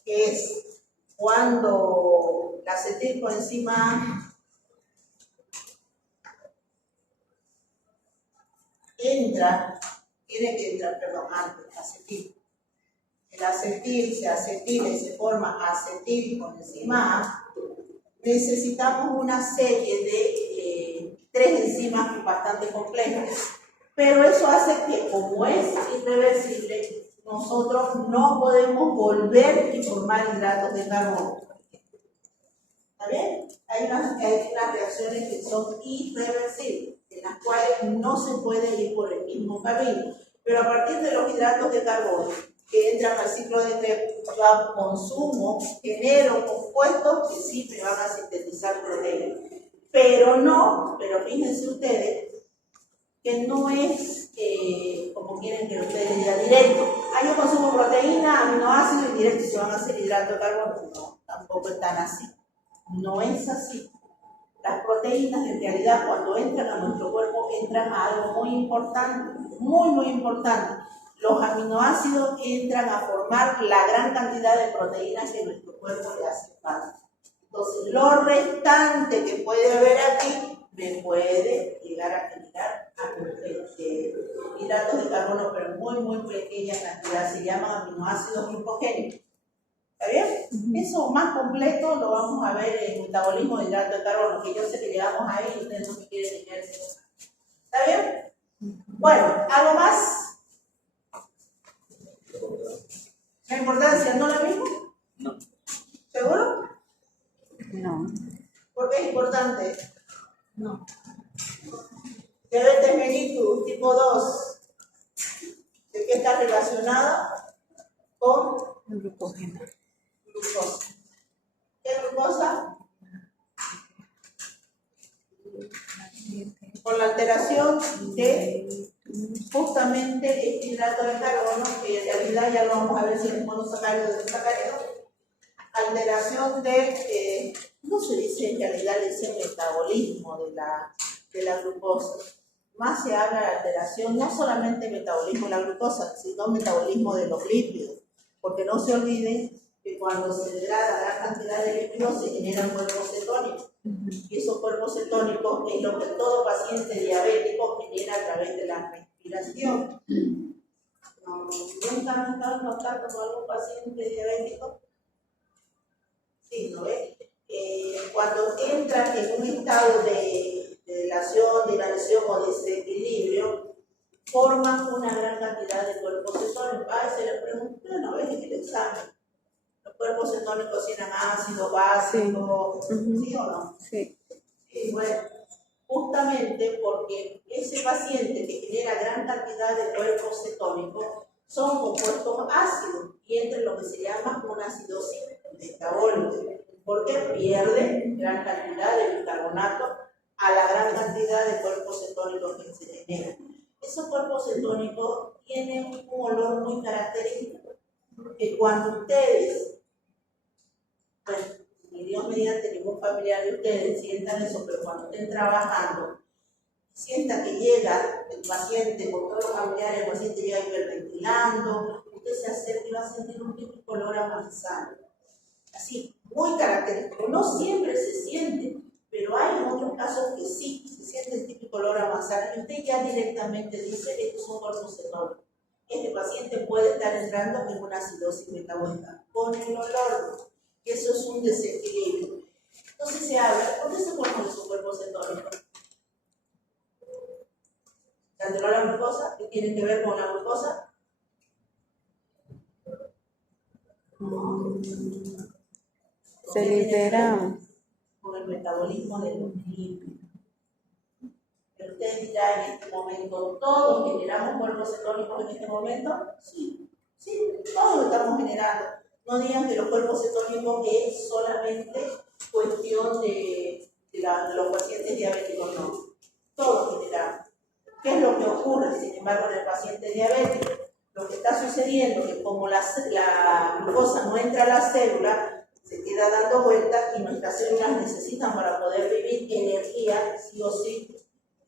que es cuando la acetilcoenzima tiene que entrar, antes, acetil. El acetil se acetila y se forma acetilcoenzima A. Necesitamos una serie de 3 enzimas bastante complejas. Pero eso hace que, como es irreversible, nosotros no podemos volver y formar hidratos de carbono. ¿Está bien? Hay unas reacciones que son irreversibles, en las cuales no se puede ir por el mismo camino. Pero a partir de los hidratos de carbono que entran al ciclo de Krebs, yo consumo, genero compuestos que sí me van a sintetizar proteínas. Pero fíjense ustedes, que no es como quieren que ustedes digan directo. Yo consumo proteína, aminoácidos y directo se van a hacer hidrato de carbono. No, tampoco es tan así. No es así. Las proteínas en realidad cuando entran a nuestro cuerpo entran a algo muy importante, muy importante. Los aminoácidos entran a formar la gran cantidad de proteínas que nuestro cuerpo le hace falta. Entonces, lo restante que puede haber aquí me puede llegar a generar hidratos de carbono, pero muy pequeña cantidad, se llaman aminoácidos glucogénicos. ¿Está bien? Eso más completo lo vamos a ver en metabolismo de hidrato de carbono, que yo sé que llegamos ahí y ustedes no me quieren tener. ¿Está bien? Bueno, ¿algo más? ¿La importancia no la mismo? No. ¿Seguro? No. ¿Por qué es importante? No. Diabetes mellitus tipo 2, ¿de qué está relacionada? Con Glucosa. glucosa. ¿Qué glucosa? Con la alteración de justamente este hidrato de carbono, que en realidad ya lo vamos a ver si es monosacárido o desacárido, alteración de, no se dice en realidad, le dice metabolismo de la glucosa. Más se habla de alteración, no solamente metabolismo de la glucosa, sino metabolismo de los lípidos, porque no se olviden que cuando se degrada gran cantidad de lípidos se generan cuerpos cetónicos. Y esos cuerpos cetónicos es lo que todo paciente diabético genera a través de la respiración. ¿Nunca han estado en contacto con algún paciente diabético? Sí, ¿no ves? Cuando entra en un estado de dilatación, de inhalación o desequilibrio, forman una gran cantidad de cuerpos cetónicos. Se les preguntó una vez en el examen, cuerpos cetónicos tienen ácido básico, Ujú. ¿sí o no? Sí. Sí, bueno, justamente porque ese paciente que genera gran cantidad de cuerpos cetónicos son compuestos ácidos y entre lo que se llama una acidosis metabólica, porque pierde gran cantidad de bicarbonato a la gran cantidad de cuerpos cetónicos que se generan. Esos cuerpos cetónicos tienen un olor muy característico, que cuando ustedes, bueno, ni Dios mediante ningún familiar de ustedes sientan eso, pero cuando estén trabajando, sienta que llega el paciente, con todos los familiares, el paciente llega hiperventilando, usted se acerca y va a sentir un típico olor a manzana. Así, muy característico. No siempre se siente, pero hay en otros casos que sí, se siente el típico olor a manzana y usted ya directamente dice que estos son cuerpos cetónicos. Este paciente puede estar entrando en una acidosis metabólica con el olor, que eso es un desequilibrio. Entonces se habla, ¿por qué se forman esos cuerpos cetónicos? ¿Se alteró la glucosa? ¿Qué tiene que ver con la glucosa? Se libera. Con el metabolismo de los lípidos. Pero usted dirá en este momento, ¿todos generamos cuerpos cetónicos en este momento? Sí, todos lo estamos generando. No digan que los cuerpos cetónicos es solamente cuestión de los pacientes diabéticos, no. Todos generamos. ¿Qué es lo que ocurre, sin embargo, en el paciente diabético? Lo que está sucediendo es que como la glucosa no entra a la célula, se queda dando vueltas y nuestras células necesitan para poder vivir energía, sí o sí.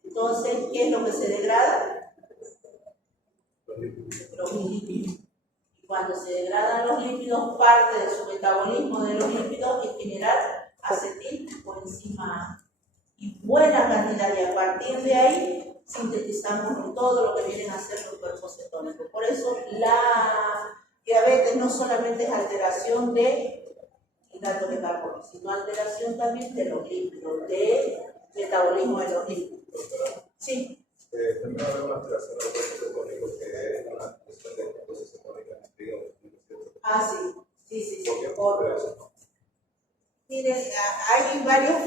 Entonces, ¿qué es lo que se degrada? Los lípidos. Y cuando se degradan los lípidos, parte de su metabolismo de los lípidos es generar acetilcoenzima A. Y buena cantidad, y a partir de ahí sintetizamos todo lo que vienen a ser los cuerpos cetónicos. Por eso la diabetes no solamente es alteración de hidratos de carbono, sino alteración también de los lípidos, de metabolismo de los lípidos. Sí. También hay una alteración de los cuerpos cetónicos que es una cuestión de glucosa cetónica en el hígado. Ah, sí. ¿Por qué eso? Miren, hay varios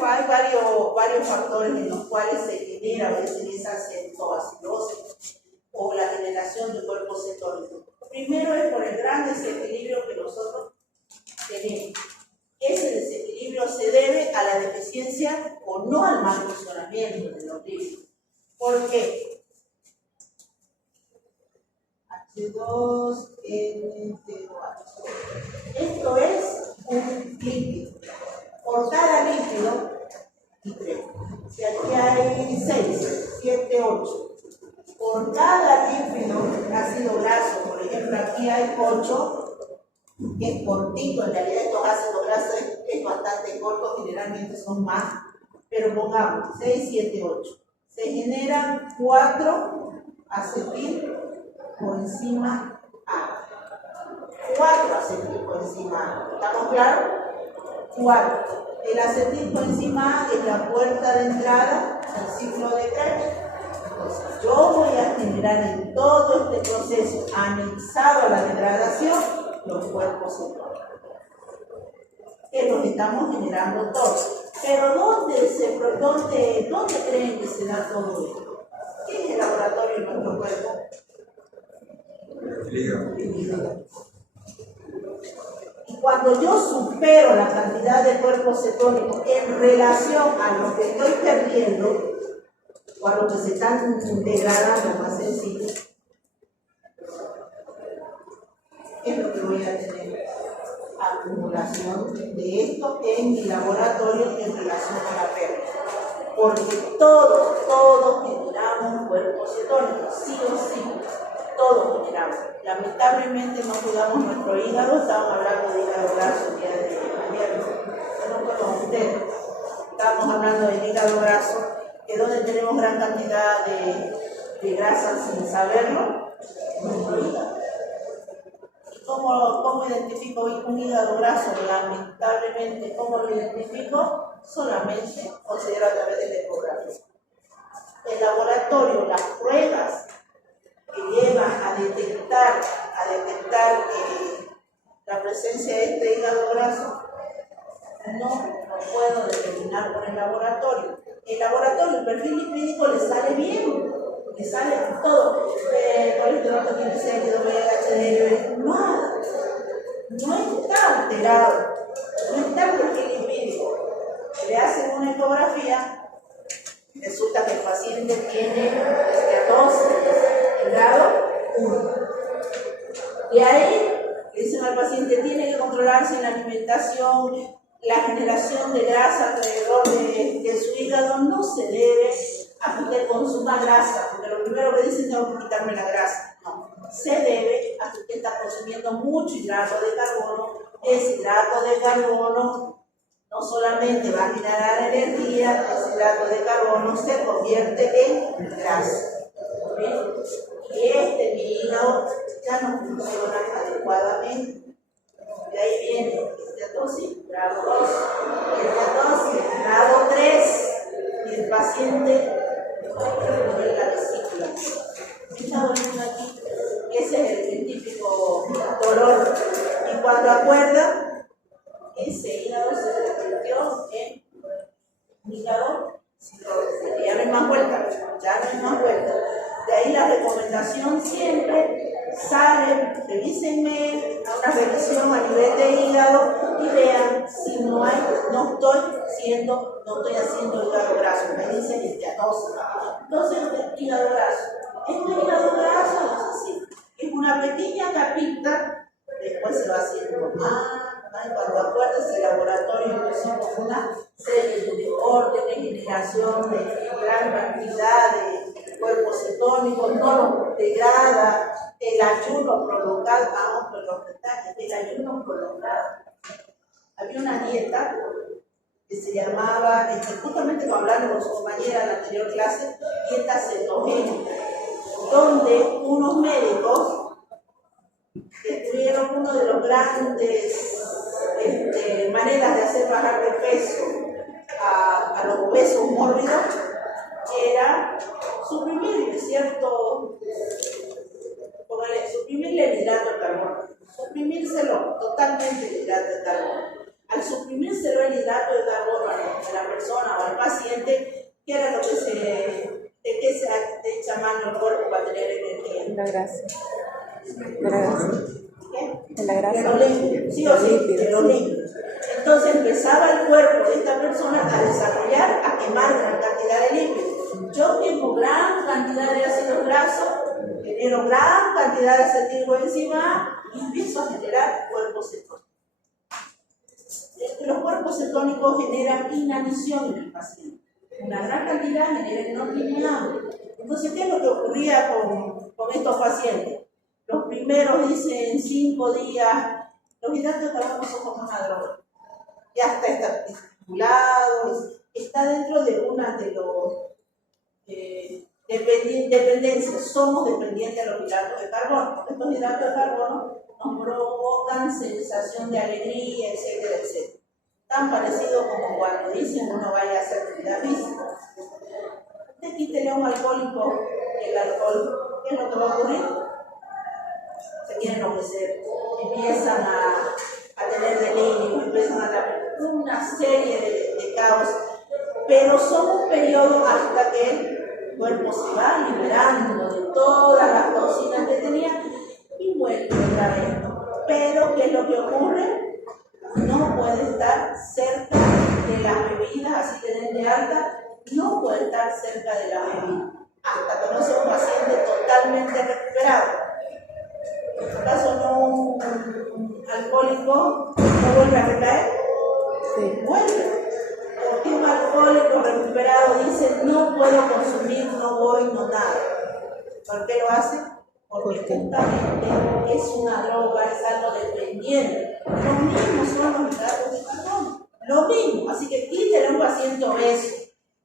factores en los cuales se genera a veces esa cetoacidosis o la generación de cuerpos cetónicos. Primero es por el gran desequilibrio que nosotros tenemos. Ese desequilibrio se debe a la deficiencia o no al mal funcionamiento de los lípidos. ¿Por qué? H2NT2H. Esto es un lípido. Por cada lípido, si aquí hay 6, 7, 8, por cada lípido ácido graso, por ejemplo, aquí hay 8, que es cortito, en realidad estos ácidos grasos es bastante corto, generalmente son más, pero pongamos 6, 7, 8. Se generan 4 acetilcoenzima A. 4 acetilcoenzima A. ¿Estamos claros? 4. El acetilcoenzima A es la puerta de entrada al ciclo de Krebs. Entonces, yo voy a generar en todo este proceso, anexado a la degradación, los cuerpos cetónicos, que los estamos generando todos. Pero ¿dónde creen que se da todo esto? ¿Qué es el laboratorio en nuestro cuerpo? El hígado. Y cuando yo supero la cantidad de cuerpos cetónicos en relación a lo que estoy perdiendo, o a lo que se están degradando, más sencillo, ¿qué es lo que voy a tener? Acumulación de esto en mi laboratorio en relación a la pérdida. Porque todos generamos cuerpos cetónicos, sí o sí, todos generamos. Lamentablemente no cuidamos nuestro hígado, estábamos hablando de hígado graso el día de ayer, no con ustedes, estábamos hablando del hígado graso, que es donde tenemos gran cantidad de grasa sin saberlo, en nuestro hígado. ¿Cómo identifico un hígado graso? Lamentablemente, ¿cómo lo identifico? Solamente considero a través de la ecografía. El laboratorio, las pruebas que llevan a detectar la presión presencia de este hígado graso no lo puedo determinar con el laboratorio. El laboratorio, el perfil lipídico le sale bien, le sale todo. Colesterol triglicéridos, HDL, nada. No está alterado, no está el perfil lipídico. Le hacen una ecografía, resulta que el paciente tiene esteatosis en grado 1. Y ahí le dicen al paciente tiene que controlarse en la alimentación, la generación de grasa alrededor de su hígado no se debe a que usted consuma grasa, porque lo primero que dicen es tengo que quitarme la grasa. No, se debe a que usted está consumiendo mucho hidrato de carbono. Ese hidrato de carbono no solamente va a generar energía, ese hidrato de carbono se convierte en grasa. ¿Bien? Y mi hígado ya no funciona adecuadamente. De ahí viene esteatosis, grado 2, esteatosis, grado 3, y el paciente de la vesícula. Me está doliendo aquí, ese es el típico dolor. Y cuando acuerda, ese hígado se le convirtió en hígado cirrótico. Ya no hay más vuelta, ya no hay más vuelta. De ahí la recomendación siempre sale, revísenme a una revisión a nivel de hígado y vean si no estoy haciendo hígado graso. Me dicen esteatosis. Entonces, hígado graso. Este hígado graso es así. Es una pequeña capita, después se va haciendo más. Cuando acuerdas el laboratorio empezó con una serie de órdenes, generación de gran cantidad de cuerpos cetónicos, no los degrada, el ayuno prolongado, vamos por los detalles, el ayuno prolongado. Había una dieta que se llamaba, justamente hablando con su compañera en la anterior clase, dieta cetogénica, donde unos médicos descubrieron uno de los grandes maneras de hacer bajar de peso a los obesos mórbidos era suprimirle suprimirle el hidrato de carbono, suprimírselo totalmente el hidrato de carbono. Al suprimírselo el hidrato de carbono a la persona o al paciente, ¿qué era lo que de qué se echa mano el cuerpo para tener energía? La grasa. De la grasa. ¿Qué? De la grasa. De lo líquido, sí o sí, de lo líquido. Entonces empezaba el cuerpo de esta persona a desarrollar, a quemar gran cantidad de líquidos. Yo quemo gran cantidad de ácidos grasos, genero gran cantidad de acetilcoenzima y empiezo a generar cuerpos cetónicos. Los cuerpos cetónicos generan inanición en el paciente. Una gran cantidad genera que no tiene hambre. Entonces, ¿qué es lo que ocurría con estos pacientes? Los primeros dicen 5 días, los hidratos de carbono son como una droga. Ya está estipulado, está dentro de una de los dependencias. Somos dependientes de los hidratos de carbono, porque estos hidratos de carbono nos provocan sensación de alegría, etcétera, etcétera. Tan parecido como cuando dicen uno vaya a hacer actividad física. Usted quítele a un alcohólico el alcohol, ¿qué es lo que va a ocurrir? Se quieren enloquecer, empiezan a tener delirios, empiezan a tener una serie de caos, pero son un periodo hasta que el cuerpo se va liberando de todas las toxinas que tenía y vuelve otra vez. Pero ¿qué es lo que ocurre? No puede estar cerca de las bebidas, así que de alta, no puede estar cerca de la bebida, hasta que no sea un paciente totalmente recuperado. En tu caso, no un alcohólico no vuelve a recaer, Sí. vuelve. Porque un alcohólico recuperado dice, no puedo consumir, no voy, no nada. ¿Por qué lo hace? Porque justamente es una droga, es algo dependiente. Lo mismo son los hidratos de carbono, lo mismo. Así que quítale a un paciente obeso.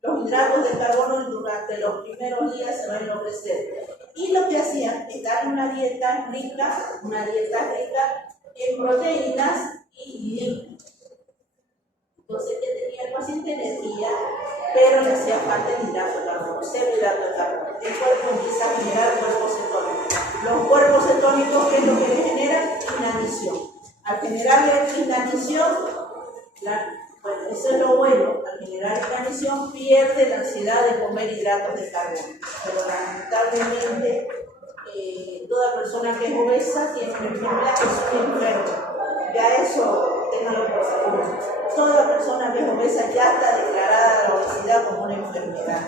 Los hidratos de carbono durante los primeros días se van a enloquecer. Y lo que hacían es dar una dieta rica en proteínas y lípidos. Entonces, ¿qué tenía el paciente? Energía, pero le hacía falta el hidrato de carbono, cero hidrato de carbono. El cuerpo empieza a generar cuerpos cetónicos. Los cuerpos cetónicos, ¿qué es lo que le generan? Inanición. Al generar la inanición, bueno, eso es lo bueno, al generar inanición pierde la ansiedad de comer hidratos de carbono. Pero lamentablemente, toda persona que es obesa tiene una enfermedad, es un enfermo. Ya eso, ténganlo por seguro. Toda persona que es obesa ya está declarada la obesidad como una enfermedad.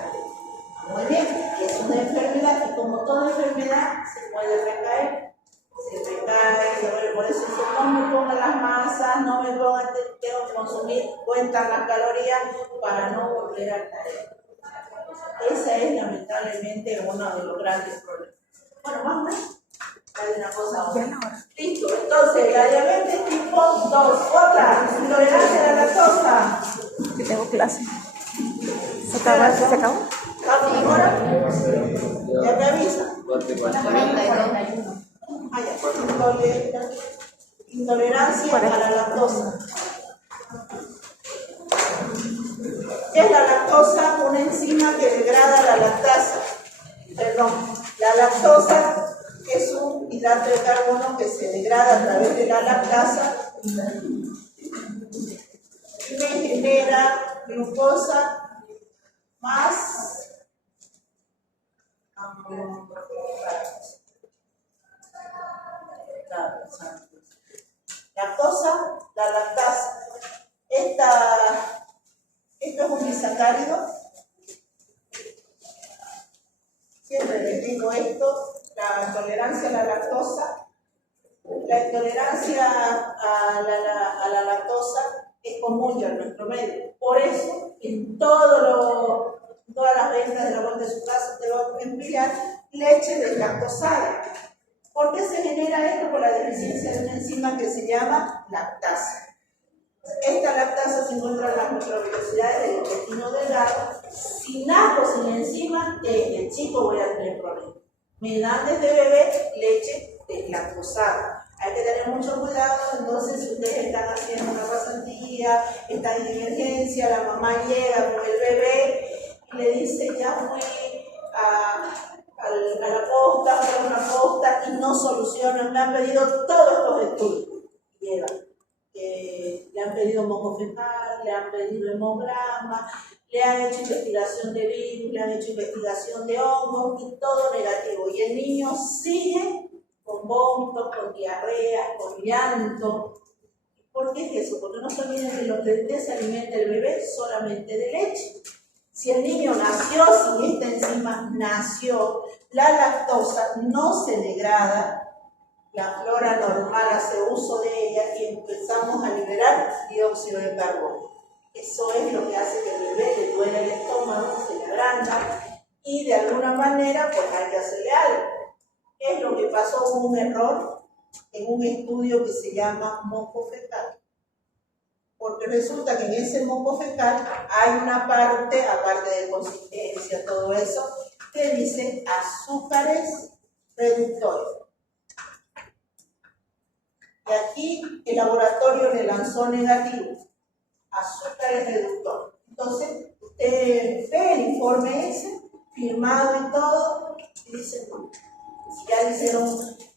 Muy bien, y es una enfermedad que como toda enfermedad se puede recaer. Se recae, por eso dice, no me pongan las masas, no me pongan, tengo que consumir, cuentan las calorías para no volver a caer. Ese es lamentablemente uno de los grandes problemas. Bueno, más o menos. Hay una cosa ahora. Listo, entonces la diabetes tipo 2. Otra, intolerancia a la lactosa. Que tengo clase. ¿Se acabó? ¿Se acabó? ¿Estamos ahora? ¿Ya te avisa? 41. Ah, ya. Intolerancia a la lactosa. ¿Qué es la lactosa? Una enzima que degrada la lactasa. Perdón, la lactosa es un hidrato de carbono que se degrada a través de la lactasa y me genera glucosa más la lactasa. Esto es un disacárido. Siempre les digo esto, la intolerancia a la lactosa. La intolerancia a la lactosa es común ya en nuestro medio. Por eso, en todas las ventas de la vuelta de su casa te va a emplear leche deslactosada. ¿Por qué se genera esto? Por la deficiencia de una enzima que se llama lactasa. Esta lactasa se encuentra en las microvellosidades del intestino delgado. Si nazco sin enzima, desde chico voy a tener problemas. Me dan desde bebé leche deslactosada. Hay que tener mucho cuidado, entonces si ustedes están haciendo una pasantía, están en emergencia, la mamá llega con el bebé y le dice, ya fui a la posta, a una posta y no solucionan, me han pedido todos estos estudios. Llevan. Le han pedido moco fecal, le han pedido hemograma, le han hecho investigación de virus, le han hecho investigación de hongos y todo negativo. Y el niño sigue con vómitos, con diarrea, con llanto. ¿Por qué es eso? Porque no se olviden que de qué se alimenta el bebé solamente de leche. Si el niño nació sin esta enzima, la lactosa no se degrada, la flora normal hace uso de ella y empezamos a liberar dióxido de carbono. Eso es lo que hace que el bebé le duele el estómago, se le agranda y de alguna manera pues hay que hacerle algo. ¿Qué es lo que pasó? Hubo un error en un estudio que se llama moco fecal. Porque resulta que en ese moco fecal hay una parte, aparte de consistencia, todo eso, que dice azúcares reductores. Y aquí el laboratorio le lanzó negativo, azúcares reductores. Entonces, usted ve el informe ese, firmado y todo, y dice, no, si ya le hicieron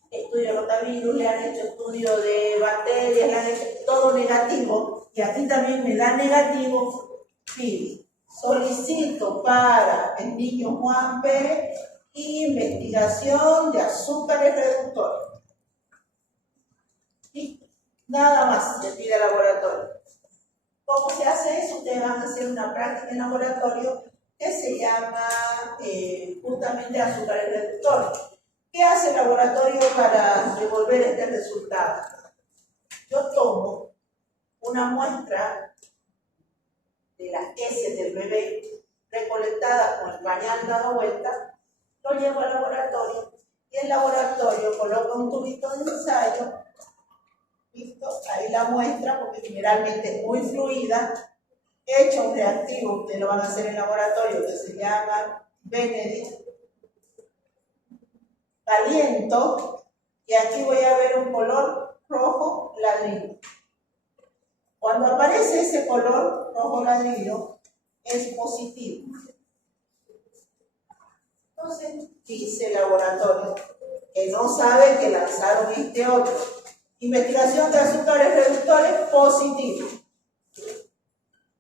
estudio de rotavirus, le han hecho estudio de bacterias, le han hecho todo negativo, y aquí también me da negativo, sí, solicito para el niño Juan Pérez investigación de azúcares reductores. Y nada más le pide el laboratorio. ¿Cómo se hace eso? Ustedes van a hacer una práctica en laboratorio que se llama justamente azúcares reductores. ¿Qué hace el laboratorio para devolver este resultado? Yo tomo una muestra de las heces del bebé recolectada con el pañal dado vuelta, lo llevo al laboratorio y el laboratorio coloca un tubito de ensayo. ¿Listo? Ahí la muestra, porque generalmente es muy fluida, hecho un reactivo, ustedes lo van a hacer en laboratorio, que se llama Benedict, caliento, y aquí voy a ver un color rojo ladrillo. Cuando aparece ese color rojo ladrillo, es positivo. Entonces, dice el laboratorio, que no sabe que lanzaron este otro. Investigación de azúcares reductores, positivo.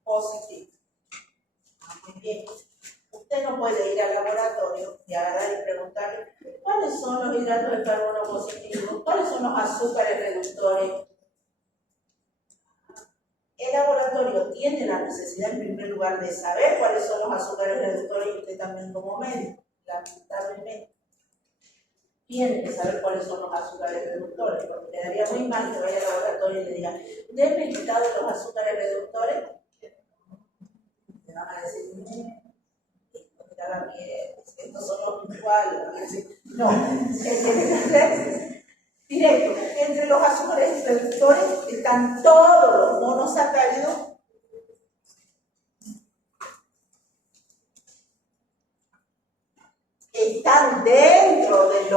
Positivo. Muy bien. Usted no puede ir al laboratorio y agarrar y preguntarle cuáles son los hidratos de carbono positivos, cuáles son los azúcares reductores. El laboratorio tiene la necesidad, en primer lugar, de saber cuáles son los azúcares reductores y usted también como médico, lamentablemente. Tiene que saber cuáles son los azúcares reductores, porque quedaría muy mal que vaya al laboratorio y le diga, denme el listado de los azúcares reductores. Le van a decir, estos son los iguales. No, directo. Entre los azúcares reductores están todos los monosacáridos están dentro de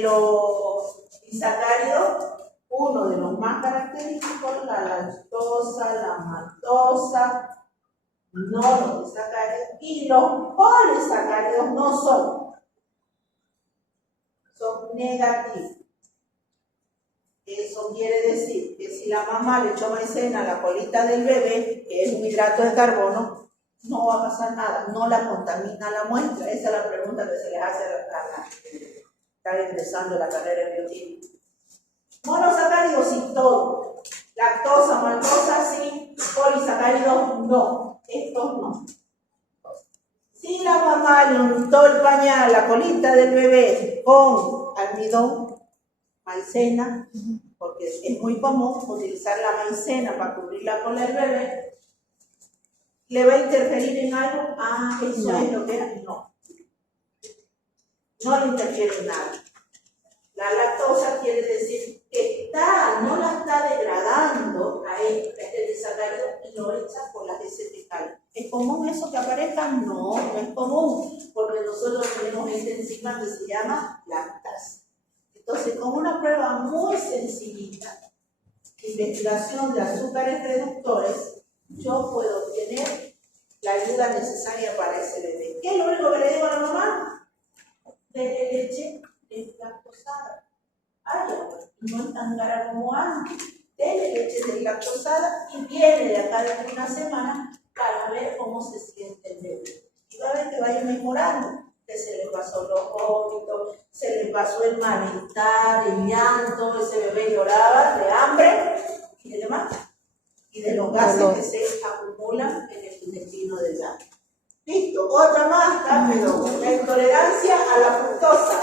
los disacáridos. Uno de los más característicos, la lactosa, la maltosa, no los disacáridos, y los polisacáridos no son negativos. Eso quiere decir que si la mamá le echó maicena a la colita del bebé, que es un hidrato de carbono, no va a pasar nada, no la contamina la muestra. Esa es la pregunta que se les hace a la que está ingresando la carrera de bioquímica. Monosacáridos sí, todo. Lactosa, maltosa sí, polisacáridos no. Estos no. Si la mamá le untó el pañal, la colita del bebé con almidón, maicena, porque es muy común utilizar la maicena para cubrir la cola del bebé, ¿le va a interferir en algo? Ah, eso no es lo que era. No. No le interfiere en nada. La lactosa quiere decir que no la está degradando a este disacárido y lo echa por las heces fecales. ¿Es común eso que aparezca? No, no es común, porque nosotros tenemos esta enzima que se llama lactasa. Entonces, con una prueba muy sencillita, investigación de azúcares reductores, yo puedo obtener la ayuda necesaria para ese bebé. ¿Qué es lo único que le digo a la mamá? Dele leche deslactosada. Ay, no es tan cara como antes. Dele leche deslactosada y viene de acá dentro de una semana para ver cómo se siente el bebé. Y va a ver que vaya mejorando. Que se le pasó los vómitos, se le pasó el malestar, el llanto, ese bebé lloraba de hambre y de demás. Y de los gases que se acumulan en el intestino del gato. Listo, otra más rápido. La intolerancia a la fructosa.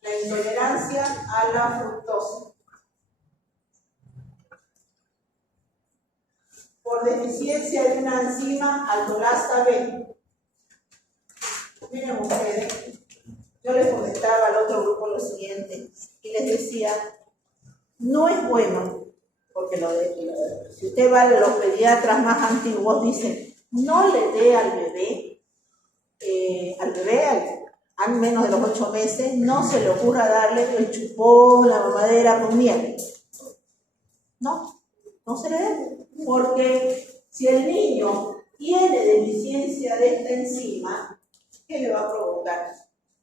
La intolerancia a la fructosa. Por deficiencia de una enzima aldolasa B. Miren ustedes, yo les comentaba al otro grupo lo siguiente y les decía, no es bueno, porque si usted va a los pediatras más antiguos, dicen, no le dé al bebé a menos de los 8 meses, no se le ocurra darle el chupón, la mamadera con miel. No se le dé. Porque si el niño tiene deficiencia de esta enzima, ¿qué le va a provocar?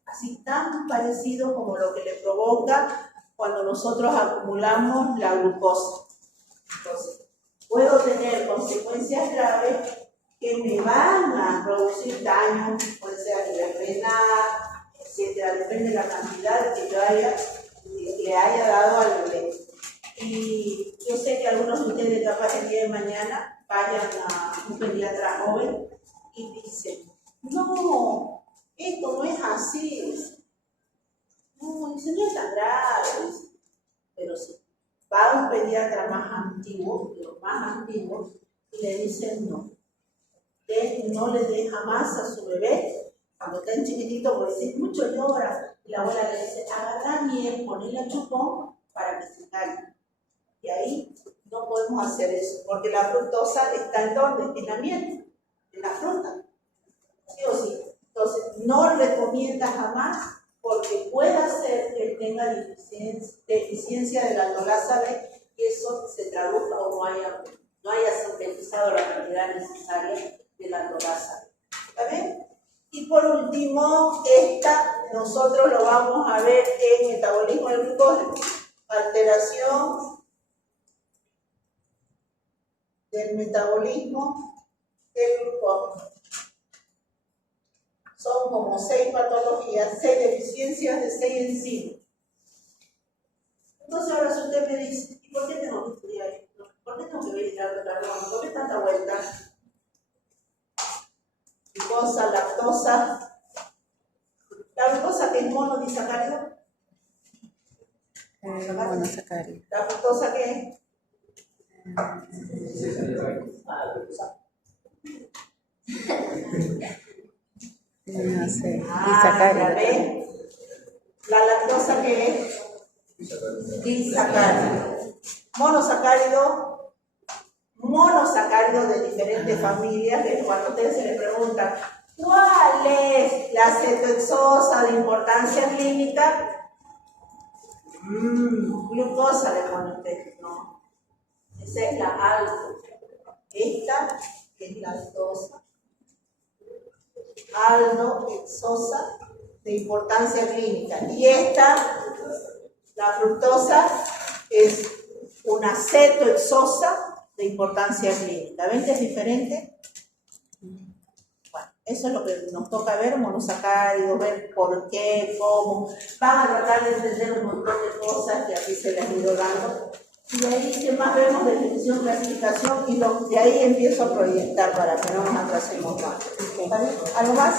Así tan parecido como lo que le provoca cuando nosotros acumulamos la glucosa. Entonces, puedo tener consecuencias graves que me van a producir daño, puede ser a nivel renal, etcétera, depende de la cantidad que yo le haya dado al bebé. Y yo sé que algunos de ustedes capaz el día de mañana vayan a un pediatra joven y dicen, no, esto no es así. No, dice, no es tan grave. Pero sí, va a un pediatra más antiguo, de los más antiguos, y le dicen no le dé jamás a su bebé, cuando está en chiquitito, porque si mucho llora, y la abuela le dice, agarra miel, ponle chupón para que se calme. Y ahí no podemos hacer eso, porque la fructosa está ¿en dónde? En la miel, en la fruta. ¿Sí o sí? Entonces, no recomienda jamás, porque puede hacer que tenga deficiencia de la aldolasa B y eso se traduzca o no haya sintetizado la cantidad necesaria de la aldolasa B. ¿Está bien? Y por último, esta nosotros lo vamos a ver en metabolismo del glucosa, alteración del metabolismo del glucosa. Son como 6 patologías, 6 deficiencias de 6 enzimas. Entonces ahora si usted me dice, ¿y por qué tengo que estudiar esto? ¿Por qué tengo que ver hidrato de carbono? ¿Por qué tanta vuelta? Glucosa, lactosa. ¿La glucosa que es monodisacárido? Monosacárido. ¿La fructosa qué es? No sé. Ya Disacárido. ven. ¿La lactosa qué es? Disacárido. Monosacárido de diferentes familias, que cuando ustedes se les preguntan ¿cuál es la cetohexosa de importancia clínica? Glucosa le pone usted, no. Esa es la alto. Esta es la lactosa. Aldohexosa de importancia clínica. Y esta, la fructosa, es una cetohexosa de importancia clínica. ¿Ven que es diferente? Bueno, eso es lo que nos toca ver, monosacáridos, ver por qué, cómo. Van a tratar de entender un montón de cosas que aquí se les ha ido dando. Y de ahí, ¿qué más vemos? Definición, clasificación, y de ahí empiezo a proyectar para que no nos atrasemos más. ¿Está bien? ¿Algo más?